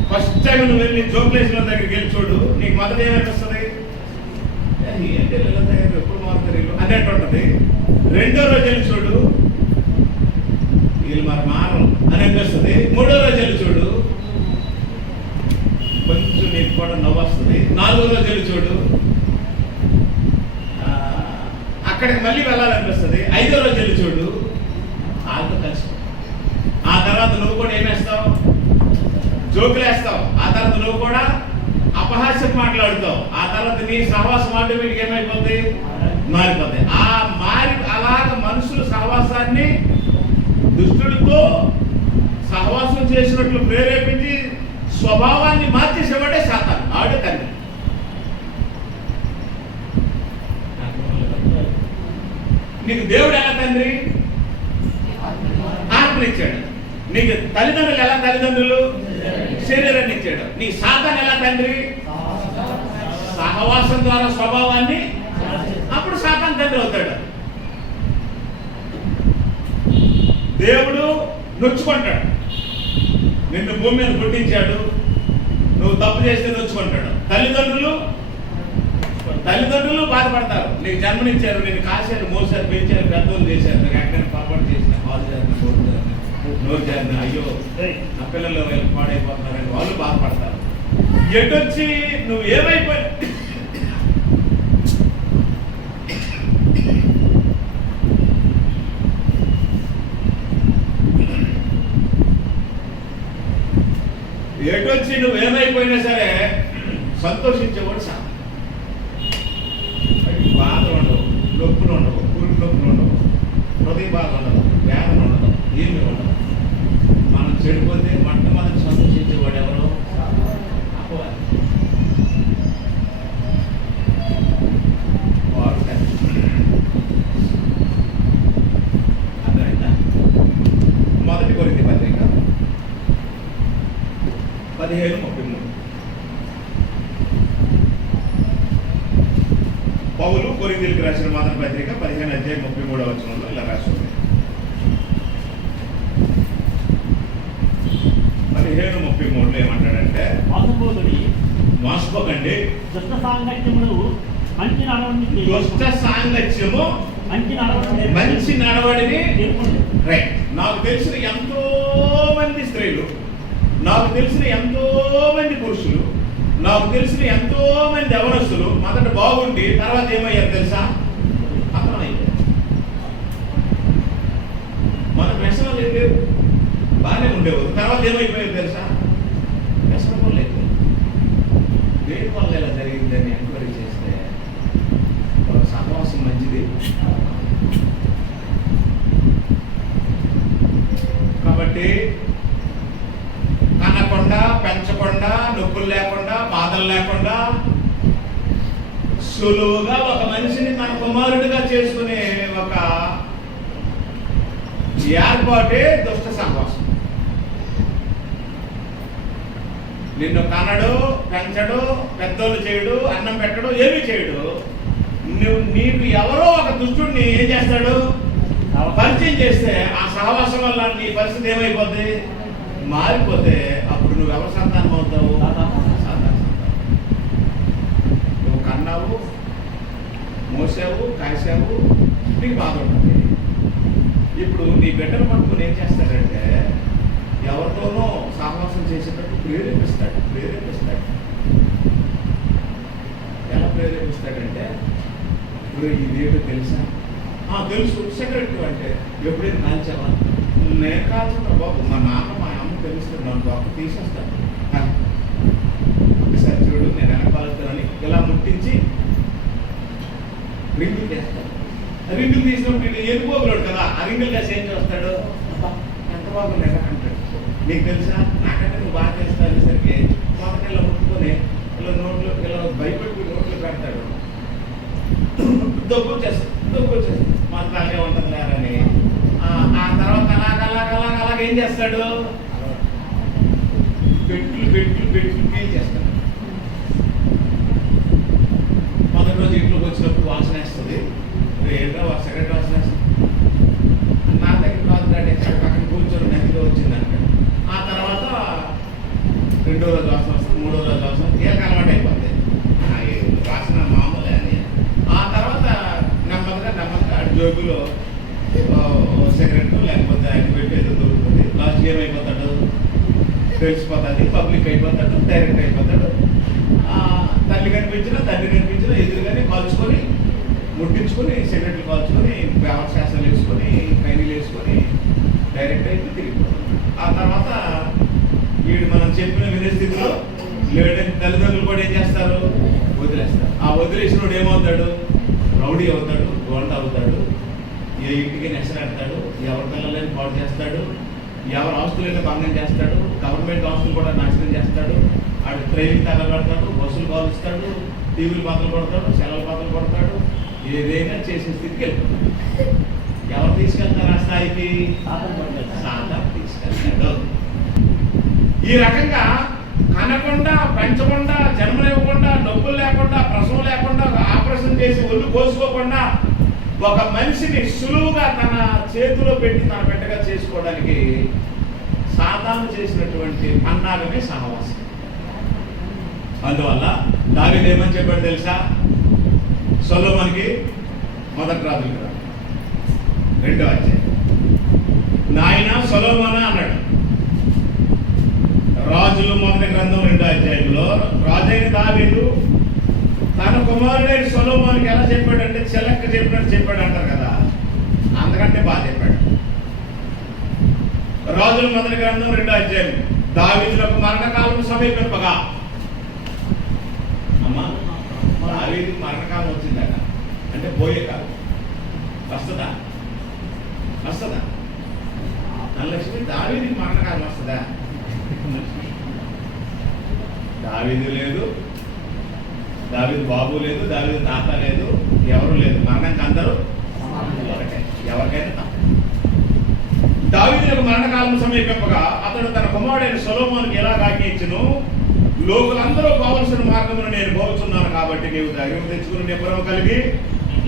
ఫస్ట్ టైం నువ్వు వెళ్ళి జోక్లేసిన దగ్గరికి వెళ్ళి చూడు, నీకు మొదట ఏమనిపిస్తుంది? ఏంటి ఎప్పుడు మారుతారు అన్నట్టు ఉంటుంది. రెండో రోజు వెళ్ళి చూడు, వీళ్ళు మరి మారం అని అనిపిస్తుంది. మూడో రోజు వెళ్ళి చూడు, కొంచెం నీకు కూడా నవ్వు వస్తుంది. నాలుగో రోజు వెళ్ళి చూడు, అక్కడికి మళ్ళీ వెళ్ళాలనిపిస్తుంది. ఐదో రోజు వెళ్ళి చూడు, వాళ్ళతో కలిసి. ఆ తర్వాత నువ్వు కూడా ఏమేస్తావు? జోకులు వేస్తావు. ఆ తర్వాత నువ్వు కూడా అపహాస్యం మాట్లాడుతావు. ఆ తర్వాత నీ సహవాసం ఆటోమేటిక్ ఏమైపోతుంది? మారిపోతాయి. ఆ అలాగ మనుషుల సహవాసాన్ని దుష్టుడితో సహవాసం చేసినట్లు ప్రేరేపించి స్వభావాన్ని మార్చేసేవాడే సాతాను. ఆడు తండ్రి. నీకు దేవుడు ఎలా తండ్రి? ఆత్మనిచ్చాడు. నీకు తల్లిదండ్రులు ఎలా తల్లిదండ్రులు? శరీరాన్ని ఇచ్చాడు. నీ సాతాను ఎలా తండ్రి? సహవాసం ద్వారా స్వభావాన్ని, అప్పుడు సాతాను తండ్రి అవుతాడు. దేవుడు నొచ్చుకుంటాడు. నిన్ను భూమి మీద పుట్టించాడు, నువ్వు తప్పు చేస్తే నొచ్చుకుంటాడు. తల్లిదండ్రులు బాధపడతారు. నీకు జన్మనిచ్చారు, నేను కాశారు, మోసారు, పెంచారు, పెద్దోళ్ళు చేశారు, నీకు ఎక్కడ పొరపాటు చేసిన, కాలు చేరిన, గోడు చేరిన, నోరు చేరిన, అయ్యో నా పిల్లలు పాడైపోతున్నారని వాళ్ళు బాధపడతారు. ఎటొచ్చి నువ్వు ఏమైపోయి నువ్వేమైపోయినా సరే సంతోషించేవాడు సార్. బాధలు ఉండవు, నొప్పులు ఉండవు, కూలి నొప్పులు ఉండవు, హృదయ బాధ ఉండదు, వేదన ఉండదు, ఏమి ఉండదు. మనం చెడిపోతే మొట్టమొదటి సంతోషించేవాడు ఎవరు? అపవాది. వాడు అర్థమైందా? మొదటి కొరింథీ పత్రిక 15:33. పౌలు కొరింథీయులకు రాసిన మొదటి పత్రిక 15:33 ఇలా రాస్తుంది. 15:33 ఏమంటాడంటే, మోసపోకండి, దుష్ట సాంగత్యము మంచి నడవడిని. రైట్. నాకు తెలిసిన ఎంతో మంది స్త్రీలు, నాకు తెలిసిన ఎంతో మంది పురుషులు, నాకు తెలిసిన ఎంతో మంది యవనస్తులు మొదట బాగుండి తర్వాత ఏమయ్యారు తెలుసా? పతనం అయిపోయారు. మన వ్యసనాలు ఏం లేవు, బాగానే ఉండేవారు. తర్వాత ఏమైపోయారు తెలుసా? వ్యసనం వల్ల అయిపోయింది. దేని వల్ల ఇలా జరిగిందని ఎంక్వైరీ చేస్తే సహవాసం మంచిది కాబట్టి కనకుండా, పెంచకుండా, నొప్పులు లేకుండా, బాధలు లేకుండా సులువుగా ఒక మనిషిని తన కుమారుడిగా చేసుకునే ఒక ఏర్పాటే దుష్ట సహవాసం. నిన్ను కనడు, పెంచడు, పెద్దోళ్ళు చేయడు, అన్నం పెట్టడు, ఏమీ చేయడు. నీకు ఎవరో ఒక దుష్టుడిని ఏం చేస్తాడు? పరిచయం చేస్తే ఆ సహవాసం వల్ల నీ పరిస్థితి ఏమైపోద్ది? మారిపోతే అప్పుడు నువ్వు ఎవరి సంతానం అవుతావు? నువ్వు కన్నావు, మోసావు, కాసావు, నీకు బాధ ఉంటుంది. ఇప్పుడు నీ బిడ్డను పట్టుకుని ఏం చేస్తాడంటే ఎవరితోనో సహవాసం చేసేటట్టు ప్రేరేపిస్తాడు. ఎలా ప్రేరేపిస్తాడంటే ఇప్పుడు ఇదేంటో తెలుసా? తెలుసు. సిగరెట్ అంటే ఎప్పుడైనా కాల్చావా? నేను కాల్చున్నా బాబు, మా నాన్న మా అమ్మ తెలుస్తుంది, నన్ను బాబు తీసేస్తాను. ఒకసారి చూడు నేను ఎలా కాలుస్తానని ఇలా ముట్టించి రింగులు చేస్తాను. రింగులు తీసినప్పుడు ఎరుపోగలడు కదా, ఆ రింగులు కాసి ఏం చేస్తాడు? ఎంత బాగున్నాడా అంటాడు. నీకు తెలుసా, నాకంటే నువ్వు బాగా చేస్తావు అనేసరికి మొదట ఇలా ముట్టుకొని ఇలా నోట్లో ఇలా భయపెట్టుకుని నోట్లో పెడతాడు. దగ్గు వచ్చేస్తుంది మాకు అలాగే ఉంటుంది లేరని. ఆ తర్వాత అలాగ ఏం చేస్తాడు? పెట్లు ఏం చేస్తాడు. మొదటి రోజు ఇంట్లోకి వచ్చినప్పుడు వాసన వేస్తుంది. ఏంటో సిగరెట్ వాసన వేస్తుంది. నా దగ్గర కాదు రండి, పక్కన కూర్చొని నదిలో వచ్చిందంట. ఆ తర్వాత రెండో రోజు వాసన వస్తుంది, మూడో రోజు వాసన వస్తుంది. ఏ అలవాటు అయిపోతుంది వాసన మామూలే అని. ఆ తర్వాత నెమ్మదిగా అటు జోబులో సిగరెట్ లేకపోతే అటు పెట్టి ఏదో దొరుకుతుంది. లాస్ట్ ఏమైపోతాడు? తెలిసిపోతుంది, పబ్లిక్ అయిపోతాడు, డైరెక్ట్ అయిపోతాడు. తల్లి కనిపించినా ఎదురుగానే కాల్చుకొని ముట్టించుకొని సిగరెట్లు కాల్చుకొని పేపర్ శాస్త్రాలు వేసుకొని కైనీలు వేసుకొని డైరెక్ట్ అయితే తిరిగిపోతాడు. ఆ తర్వాత వీడు మనం చెప్పిన వినే స్థితిలో లేడని తల్లిదండ్రులు కూడా ఏం చేస్తారు? వదిలేస్తారు. ఆ వదిలేసినోడు ఏమవుతాడు? రౌడీ అవుతాడు, గోల్డ్ అవుతాడు, ఏ ఇంటికి నెసరెడతాడు, ఎవరి పిల్లలని పాడు చేస్తాడు, ఎవరి ఆస్తులైనా భంగం చేస్తాడు, గవర్నమెంట్ ఆస్తులు కూడా నాశనం చేస్తాడు, ఆడు ట్రైనింగ్ తగలబెడతాడు, బస్సులు కాలుస్తాడు, టీవీలు బద్దలు కొడతాడు, సెలవులు బద్దలు కొడతాడు, ఏదైనా చేసే స్థితికి వెళ్తాడు. ఎవరు తీసుకెళ్తారు ఆ స్థాయికి? సాతాను తీసుకెళ్తాడు. ఈ రకంగా కనకుండా, పెంచకుండా, జన్మనివ్వకుండా, డబ్బులు లేకుండా, ప్రసవం లేకుండా, ఆపరేషన్ చేసి ఒళ్ళు కోసుకోకుండా ఒక మనిషిని సులువుగా తన చేతిలో పెట్టి తన బిడ్డగా చేసుకోవడానికి సాతాను చేసినటువంటి పన్నాగమే సహవాసం. అందువల్ల దావీదు ఏమని చెప్పాడు తెలుసా? సొలొమోనుకి మొదటి రాజుల గ్రంథం 2వ అధ్యాయం, నాయన సొలొమోనా అన్నాడు. రాజులు మొదటి గ్రంథం 2వ అధ్యాయంలో రాజైన దావీదు తన కుమారుడైన సొలొమోనుకి ఎలా చెప్పాడంటే చిలక చెప్పినట్టు చెప్పాడు అంటారు కదా, అంతకంటే బాగా చెప్పాడు. రాజుల మొదటి గ్రంథం 2వ అధ్యాయం, దావీదులకు మరణకాలం సమీపింపగా. అమ్మా, దావీదు మరణకాలం వచ్చిందట అంటే పోయే కాలం వస్తుందా? ధనలక్ష్మి, దావీదుకి మరణకాలం వస్తుందా? దావీదు లేదు, దావీదు బాబు లేదు, దావీదు తాత లేదు, ఎవరు లేదు. మరణానికి అందరూ ఎవరికైనా దావీదులకు మరణకాలం సమీపింపగా అతడు తన కుమారుడైన సొలొమోనుకి ఎలా ఆజ్ఞయించును? లోకులందరూ పోవలసిన మార్గమును నేను పోవచ్చున్నాను కాబట్టి నీవు ధైర్యం తెచ్చుకుని నిబ్బరం కలిగి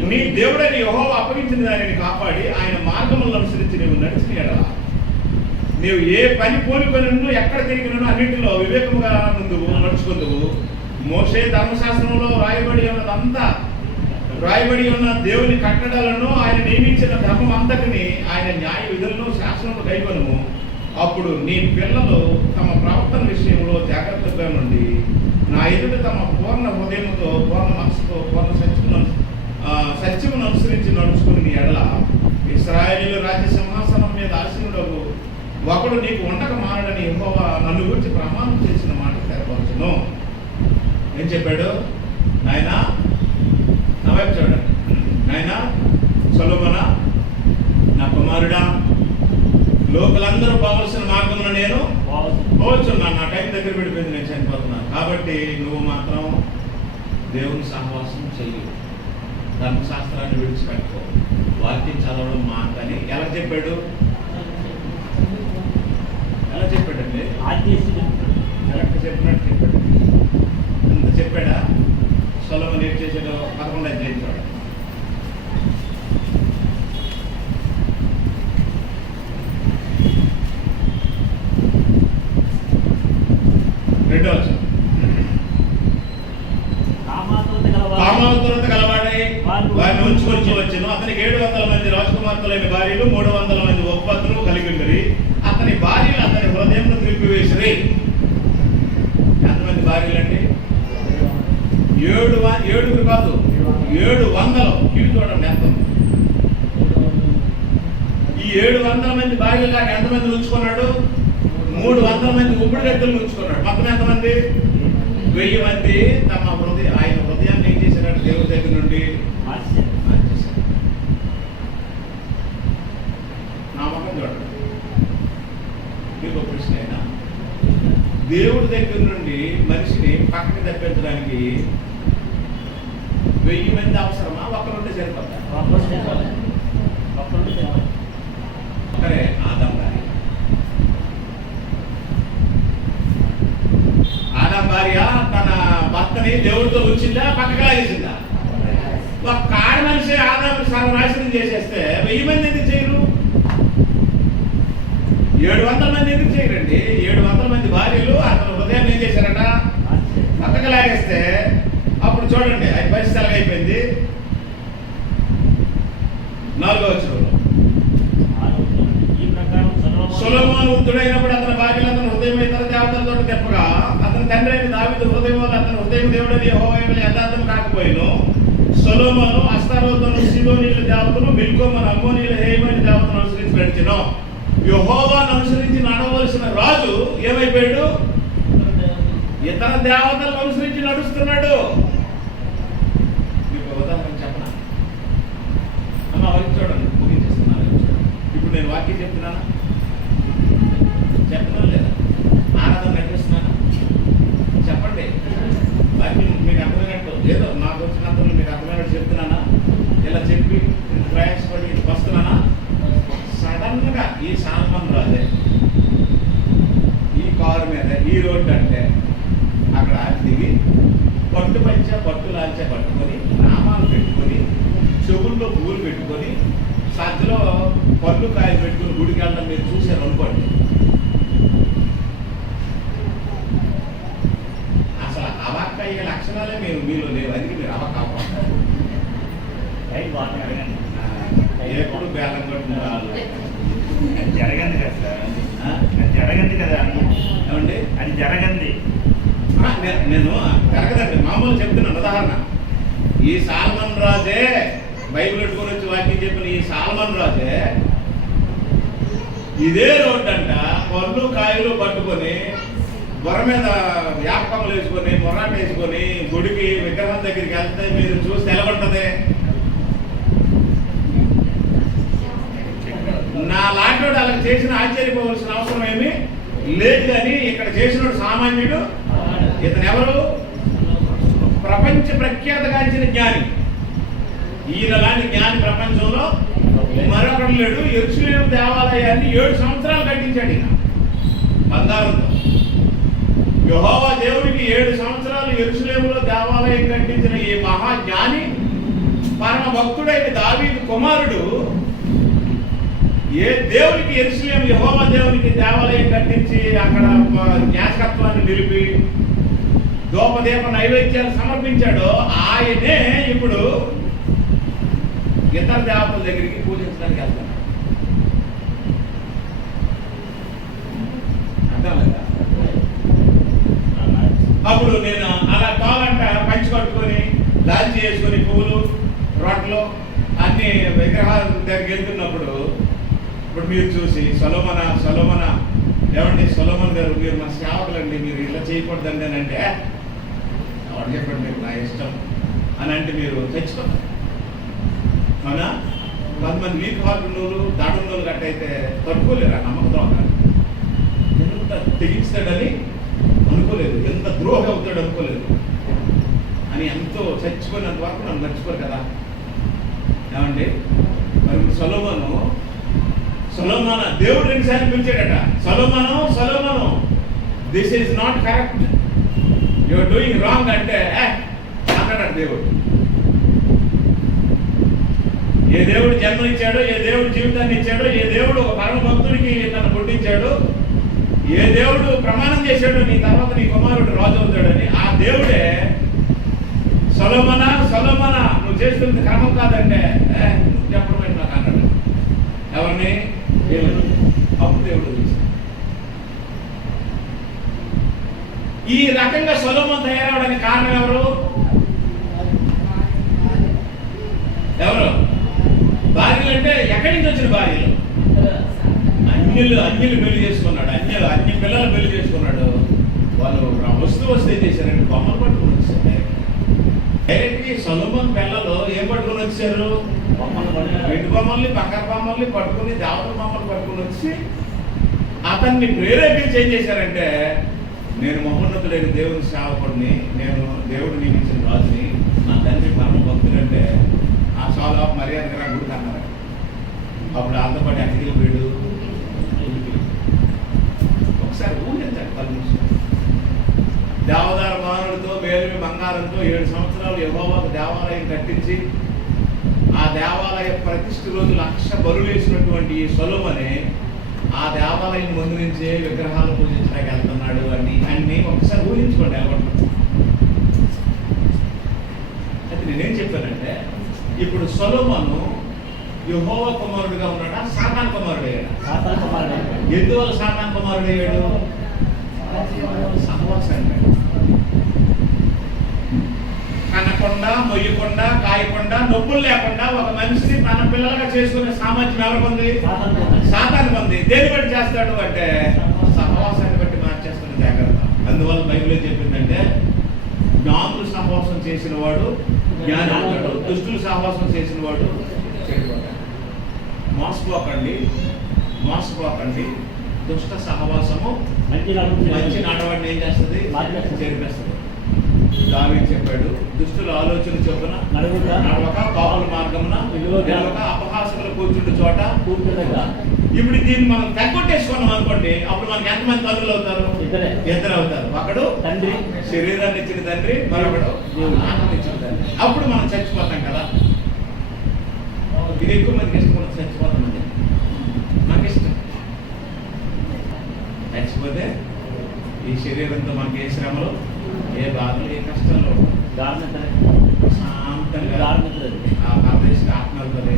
నీ దేవుడైన యెహోవా అప్పగించిన దానిని కాపాడి ఆయన మార్గములను అనుసరించి నీవు నడిచిన ఎడల నీవు ఏ పని పోలికొని ఎక్కడ తిరిగినను అన్నింటిలో వివేకముగా నడుచుకుందువు. మోషే ధర్మశాస్త్రంలో రాయబడి ఉన్న దేవుని కట్టడలను, ఆయన నియమించిన ధర్మం అంతటిని, ఆయన న్యాయ విధులను, శాసనము కైకొనుము. అప్పుడు నీ పిల్లలు తమ ప్రవర్తన విషయంలో జాగ్రత్తగా నుండి నా ఎదుట తమ పూర్ణ హృదయముతో, పూర్ణ మనసుతో, పూర్ణ సత్యమును అనుసరించి నడుచుకుని నీ ఎడల ఇశ్రాయేలు రాజ్య సింహాసనం మీద ఆసీనుడగు ఒకడు నీకు ఉండక మానడని యెహోవా నన్ను గురించి ప్రమాణం చేసిన మాట తెరపరచును. ఏం చెప్పాడు? నాయనా, నా వైపు చూడండి. నాయనా సొలొమోనా, నా కుమారుడా, లోకలందరూ పోవలసిన మార్గంలో నేను పోవచ్చున్నాను. నా టైం దగ్గర పడిపోయింది, నేను చనిపోతున్నాను. కాబట్టి నువ్వు మాత్రం దేవుని సహవాసం చెయ్యి, ధర్మశాస్త్రాన్ని విడిచిపెట్టుకో, వాక్యం చదవడం మాకని ఎలా చెప్పాడు? ఎలా చెప్పాడండి? కరెక్ట్ చెప్పినట్టు చెప్పాడు. అంత చెప్పాడా? సొలొమోను ఏం చేశాడో 11వ అధ్యాయం చూడండి. కామాతురత గలవాడై వారిని ఉంచుకొని వచ్చాను. అతనికి 700 మంది రాజకుమార్తెలైన భార్యలు 300 మంది ఉపపత్తులు కలిగి ఉన్నది. అతని భార్యలు అతని హృదయంను త్రిప్పివేసిరి. ఎంతమంది భార్యలండి? 7 కాదు, 700. ఇవి చూడండి ఎంత ఉంది. ఈ 700 మంది భార్యలు దాకా ఎంతమంది ఉంచుకున్నాడు? 300 మంది ఉప్పుడు గద్దెలు ఉంచుకున్నాడు. మొత్తం ఎంతమంది? 1000 మంది తమ ఆయన హృదయాన్ని ఏం చేశాడు? దేవుడి దగ్గర నుండి మార్చేశాడు. నా మొహం చూడండి. మీకు ఒక ప్రశ్న అయినా, దేవుడి దగ్గర నుండి మనిషిని పక్కకి తప్పించడానికి 1000 మంది అవసరమా? ఒక్కరుంటే సరిపోతా? ఒక్కరే ఆదాం భార్య. ఆదాం భార్య తన భర్తని దేవుడితో ఉంచిందా, పక్కకి లాగేసిందా? ఒక్క ఆడ మనిషి ఆదాం సర్వనాశనం చేసేస్తే 1000 మంది ఎందుకు చేయరు? 700 మంది ఎందుకు చేయరండి? 700 మంది భార్యలు అతను హృదయాన్ని ఏం చేశారట? పక్కకి లాగేస్తే అప్పుడు చూడండి ఆయన పరిస్థితి అయిపోయింది. 4వ వచనంలో సొలొమోను వృద్ధుడైనప్పుడు అతని భార్యలు అతని హృదయం ఇతర దేవతలతో తెప్పగా అతని తండ్రి అయిన దావీదు హృదయం వల్ల అతని హృదయం దేవుడని యెహోవా యందు యథార్థం కాకపోయిను. సొలొమోను అష్తారోతును, సీదోనీయుల దేవతను, మిల్కోమును, అమ్మోనీయుల హేయమైన దేవతను అనుసరించి నడిచెను. యెహోవాను అనుసరించి నడవలసిన రాజు ఏమైపోయాడు? ఇతర దేవతలను అనుసరించి నడుస్తున్నాడు. మీకు ఉదాహరణ చెప్పనా? అమ్మ వారికి చూడండి, ముగించేస్తున్నాను. ఇప్పుడు నేను వాక్యం చెప్తున్నానా? చెప్తున్నా లేదా? ఆరాధన నడిపిస్తున్నానా? చెప్పండి. వాక్యం మీకు అర్థమైనట్టు ఏదో నాకు వచ్చినంతలో మీకు అర్థమైనట్టు చెప్తున్నానా? ఇలా చెప్పి ప్రయాసపడి వస్తున్నానా? సడన్ గా ఈ సాల్మన్ రాజే ఈ కారు మీద ఈ రోడ్డు అంటే అక్కడ దిగి పట్టు పంచ పట్టు లాల్చ పట్టుకొని నామాలు పెట్టుకొని చెవుల్లో పువ్వులు పెట్టుకొని సజ్జలో పళ్ళు కాయలు పెట్టుకుని గుడికి వెళ్ళడం మీరు చూశారు అనుకోండి. అసలు అవాక్ అయ్యే లక్షణాలే మీలో లేవు. అందుకే మీరు అవాక్ అవ్వకుండా ఎప్పుడు బేలం కొట్టిన జరగంది కదా సార్, అది జరగంది కదా. ఏమండి? అది జరగంది. నేను జరగదండి, మామూలు చెప్తున్నాను ఉదాహరణ. ఈ సాల్మన్ రాజే బైబిల్ పెట్టుకొని వచ్చి వాక్యం చెప్పిన ఈ సాల్మన్ రాజే ఇదే రోడ్డు అంట పళ్ళు కాయలు పట్టుకొని బొర మీద వ్యాపకములు వేసుకొని మొరాట వేసుకొని గుడికి విగ్రహం దగ్గరికి వెళ్తే మీరు చూస్తే ఎలా ఉంటుంది? నా లాంటి అలా చేసిన ఆశ్చర్యపోవలసిన అవసరం ఏమి లేదు. కానీ ఇక్కడ చేసినోడు సామాన్యుడు. ఇతను ఎవరు? ప్రపంచ ప్రఖ్యాతగాంచిన జ్ఞాని. ఈయన లాంటి జ్ఞాని ప్రపంచంలో మరొకడు లేడు. యెరూషలేము దేవాలయాన్ని 7 సంవత్సరాలు కట్టించాడు ఈయన బంగారంతో. యెహోవా దేవుడికి 7 సంవత్సరాలు యెరూషలేములో దేవాలయం కట్టించిన ఈ మహాజ్ఞాని, పరమ భక్తుడైన దావీదు కుమారుడు ఏ దేవునికి యెరూషలేము యెహోవా దేవునికి దేవాలయం కట్టించి అక్కడ జ్ఞాపకత్వాన్ని నిలిపి దోపదీప నైవేద్యాలు సమర్పించాడో ఆయనే ఇప్పుడు ఇతర దేవతల దగ్గరికి పూజించడానికి వెళ్తాడు. అర్థం లేదా? అప్పుడు నేను అలా కావాలంట పంచి కట్టుకొని లాల్చి చేసుకొని పువ్వులు రొట్టెలు అన్ని విగ్రహాల దగ్గరికి వెళ్తున్నప్పుడు ఇప్పుడు మీరు చూసి సొలొమోన ఏమండి సొలొమోన్ గారు మీరు మా సేవకులండి, మీరు ఇలా చేయకూడదండి అని అంటే ఎవరు చెప్పండి మీకు నా ఇష్టం అని అంటే మీరు తెచ్చుకోండి. అవునా? కొంతమంది వీక్ హార్ట్ నూలు దాడు నూలు గట్టయితే తట్టుకోలేరు. ఆ నమ్మకంతో ఎంత తెగించాడని అనుకోలేదు, ఎంత ద్రోహి అవుతాడు అనుకోలేదు అని ఎంతో చచ్చిపోయినంత వరకు నన్ను మర్చిపోరు కదా. ఏమండి మరి సొలొమోను దేవుడు 2 సార్లు పిలిచాడట. సొలొమోను this is not correct, your doing wrong అంటే అన్నాడట దేవుడు. ఏ దేవుడు జన్మనిచ్చాడో, ఏ దేవుడు జీవితాన్ని ఇచ్చాడో, ఏ దేవుడు ఒక పరమ భక్తుడికి నన్ను పుట్టించాడు, ఏ దేవుడు ప్రమాణం చేశాడు నీ తర్వాత నీ కుమారుడు రాజు అవుతాడని, ఆ దేవుడే సొలొమోనా నువ్వు చేస్తుంది క్రమం కాదంటే చెప్పడం ఏంటి నాకు అన్నాడు. ఎవరిని? దేవుడు. అప్పుడు దేవుడు చూశాడు. ఈ రకంగా సొలొమోను తయారవడానికి కారణం ఎవరు? భార్యలు అంటే ఎక్కడి నుంచి వచ్చిన భార్యలు? అన్యులు పెళ్లి చేసుకున్నాడు. అన్య పిల్లలు పెళ్లి చేసుకున్నాడు. వాళ్ళు వస్తే ఏం చేశారంటే బొమ్మలు పట్టుకుని వచ్చారు. డైరెక్ట్గా సొలొమోను పిల్లలు ఏం పట్టుకుని వచ్చారు? వెండి బొమ్మల్ని, బంగారు బొమ్మల్ని పట్టుకుని, దేవతల బొమ్మలు పట్టుకుని వచ్చి అతన్ని ప్రేరేపించి ఏం చేశారంటే, నేను మహోన్నతుడైన దేవుని సేవకుడిని, నేను దేవుడు నియమించిన రాజుని, నా తండ్రి పరమ భక్తుడంటే ఆ చాలా మర్యాదగా గుడికి అన్నారు. అప్పుడు అంతా పాటు ఎక్కడికి వీడు ఒకసారి ఊహించండి. 10 నిమిషాలు దేవదార మానుడితో వేలుమి బంగారంతో 7 సంవత్సరాలు యెహోవాకు దేవాలయం కట్టించి ఆ దేవాలయ ప్రతిష్ఠ రోజు 1,00,000 బలులు వేసినటువంటి సొలొమోనే ఆ దేవాలయం ముందు నుంచే విగ్రహాలు పూజించడానికి వెళ్తున్నాడు అన్ని ఒకసారి ఊహించుకోండి. ఎవరు అయితే నేనేం చెప్పానంటే, ఇప్పుడు సొలొమోను యెహోవా కుమారుడిగా ఉన్నాడా, సాతాన్ కుమారుడు అయ్యాడా? ఎందువల్ల సాతాన్ కుమారుడు అయ్యాడు? సహవాసం. కనకుండా, మొయ్యకుండా, కాయకుండా, నొప్పులు లేకుండా ఒక మనిషిని తన పిల్లలుగా చేసుకునే సామర్థ్యం ఎవరికి ఉంది? సాతానికి ఉంది. దేని బట్టి చేస్తాడు అంటే సహవాసాన్ని బట్టి మార్చేస్తున్న జాగ్రత్త. అందువల్ల బైబిల్ చెప్పిందంటే, జ్ఞానులు సహవాసం చేసిన వాడు జ్ఞాని అవుతాడు, దుష్టులు సహవాసం చేసిన వాడు చెడిపోతాడు. మోసపోకండి. దుష్ట సహవాసము మంచి నడవడిని ఏం చేస్తుంది? చేరిపేస్తుంది. దావీదు చెప్పాడు, దుష్టుల ఆలోచన చొప్పున నడవక, పాపుల మార్గమున నిలవక, అపహాసకులు కూర్చుంటే చోట కూర్చుండగా. ఇప్పుడు దీన్ని మనం తగ్గొట్టేసుకున్నాం అనుకోండి, అప్పుడు మనకి ఎంతమంది తల్లులు అవుతారు? ఇద్దరు అవుతారు. ఒకడు తండ్రి, శరీరాన్ని ఇచ్చిన తండ్రి, మరొకడు ఆత్మని ఇచ్చిన తండ్రి. అప్పుడు మనం చచ్చిపోతాం కదా. ఇది ఎక్కువ మందికి ఇష్టం, చచ్చిపోతామండి. నాకు ఇష్టం. చచ్చిపోతే ఈ శరీరంతో మనకి ఏ శ్రమలు, ఏ బాధలు, ఏ కష్టాలు శాంతంగా ఆ పరదేశికి ఆత్మ వెళ్తుంది.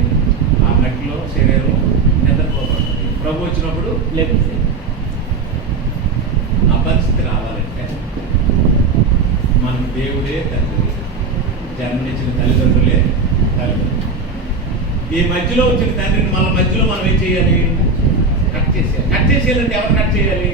ఆ మట్టిలో శరీరం నిద్రపోతుంది. ప్రభు వచ్చినప్పుడు లేకపోతే ఆ పరిస్థితి రావాలంటే మనకు దేవుడే తండ్రి, జన్మనిచ్చిన తల్లిదండ్రులే తల్లిదండ్రులు. ఈ మధ్యలో వచ్చిన తండ్రిని మళ్ళీ మధ్యలో మనం ఏం చేయాలి? కట్ చేసేయాలి. కట్ చేసేయాలంటే ఎవరు కట్ చేయాలి?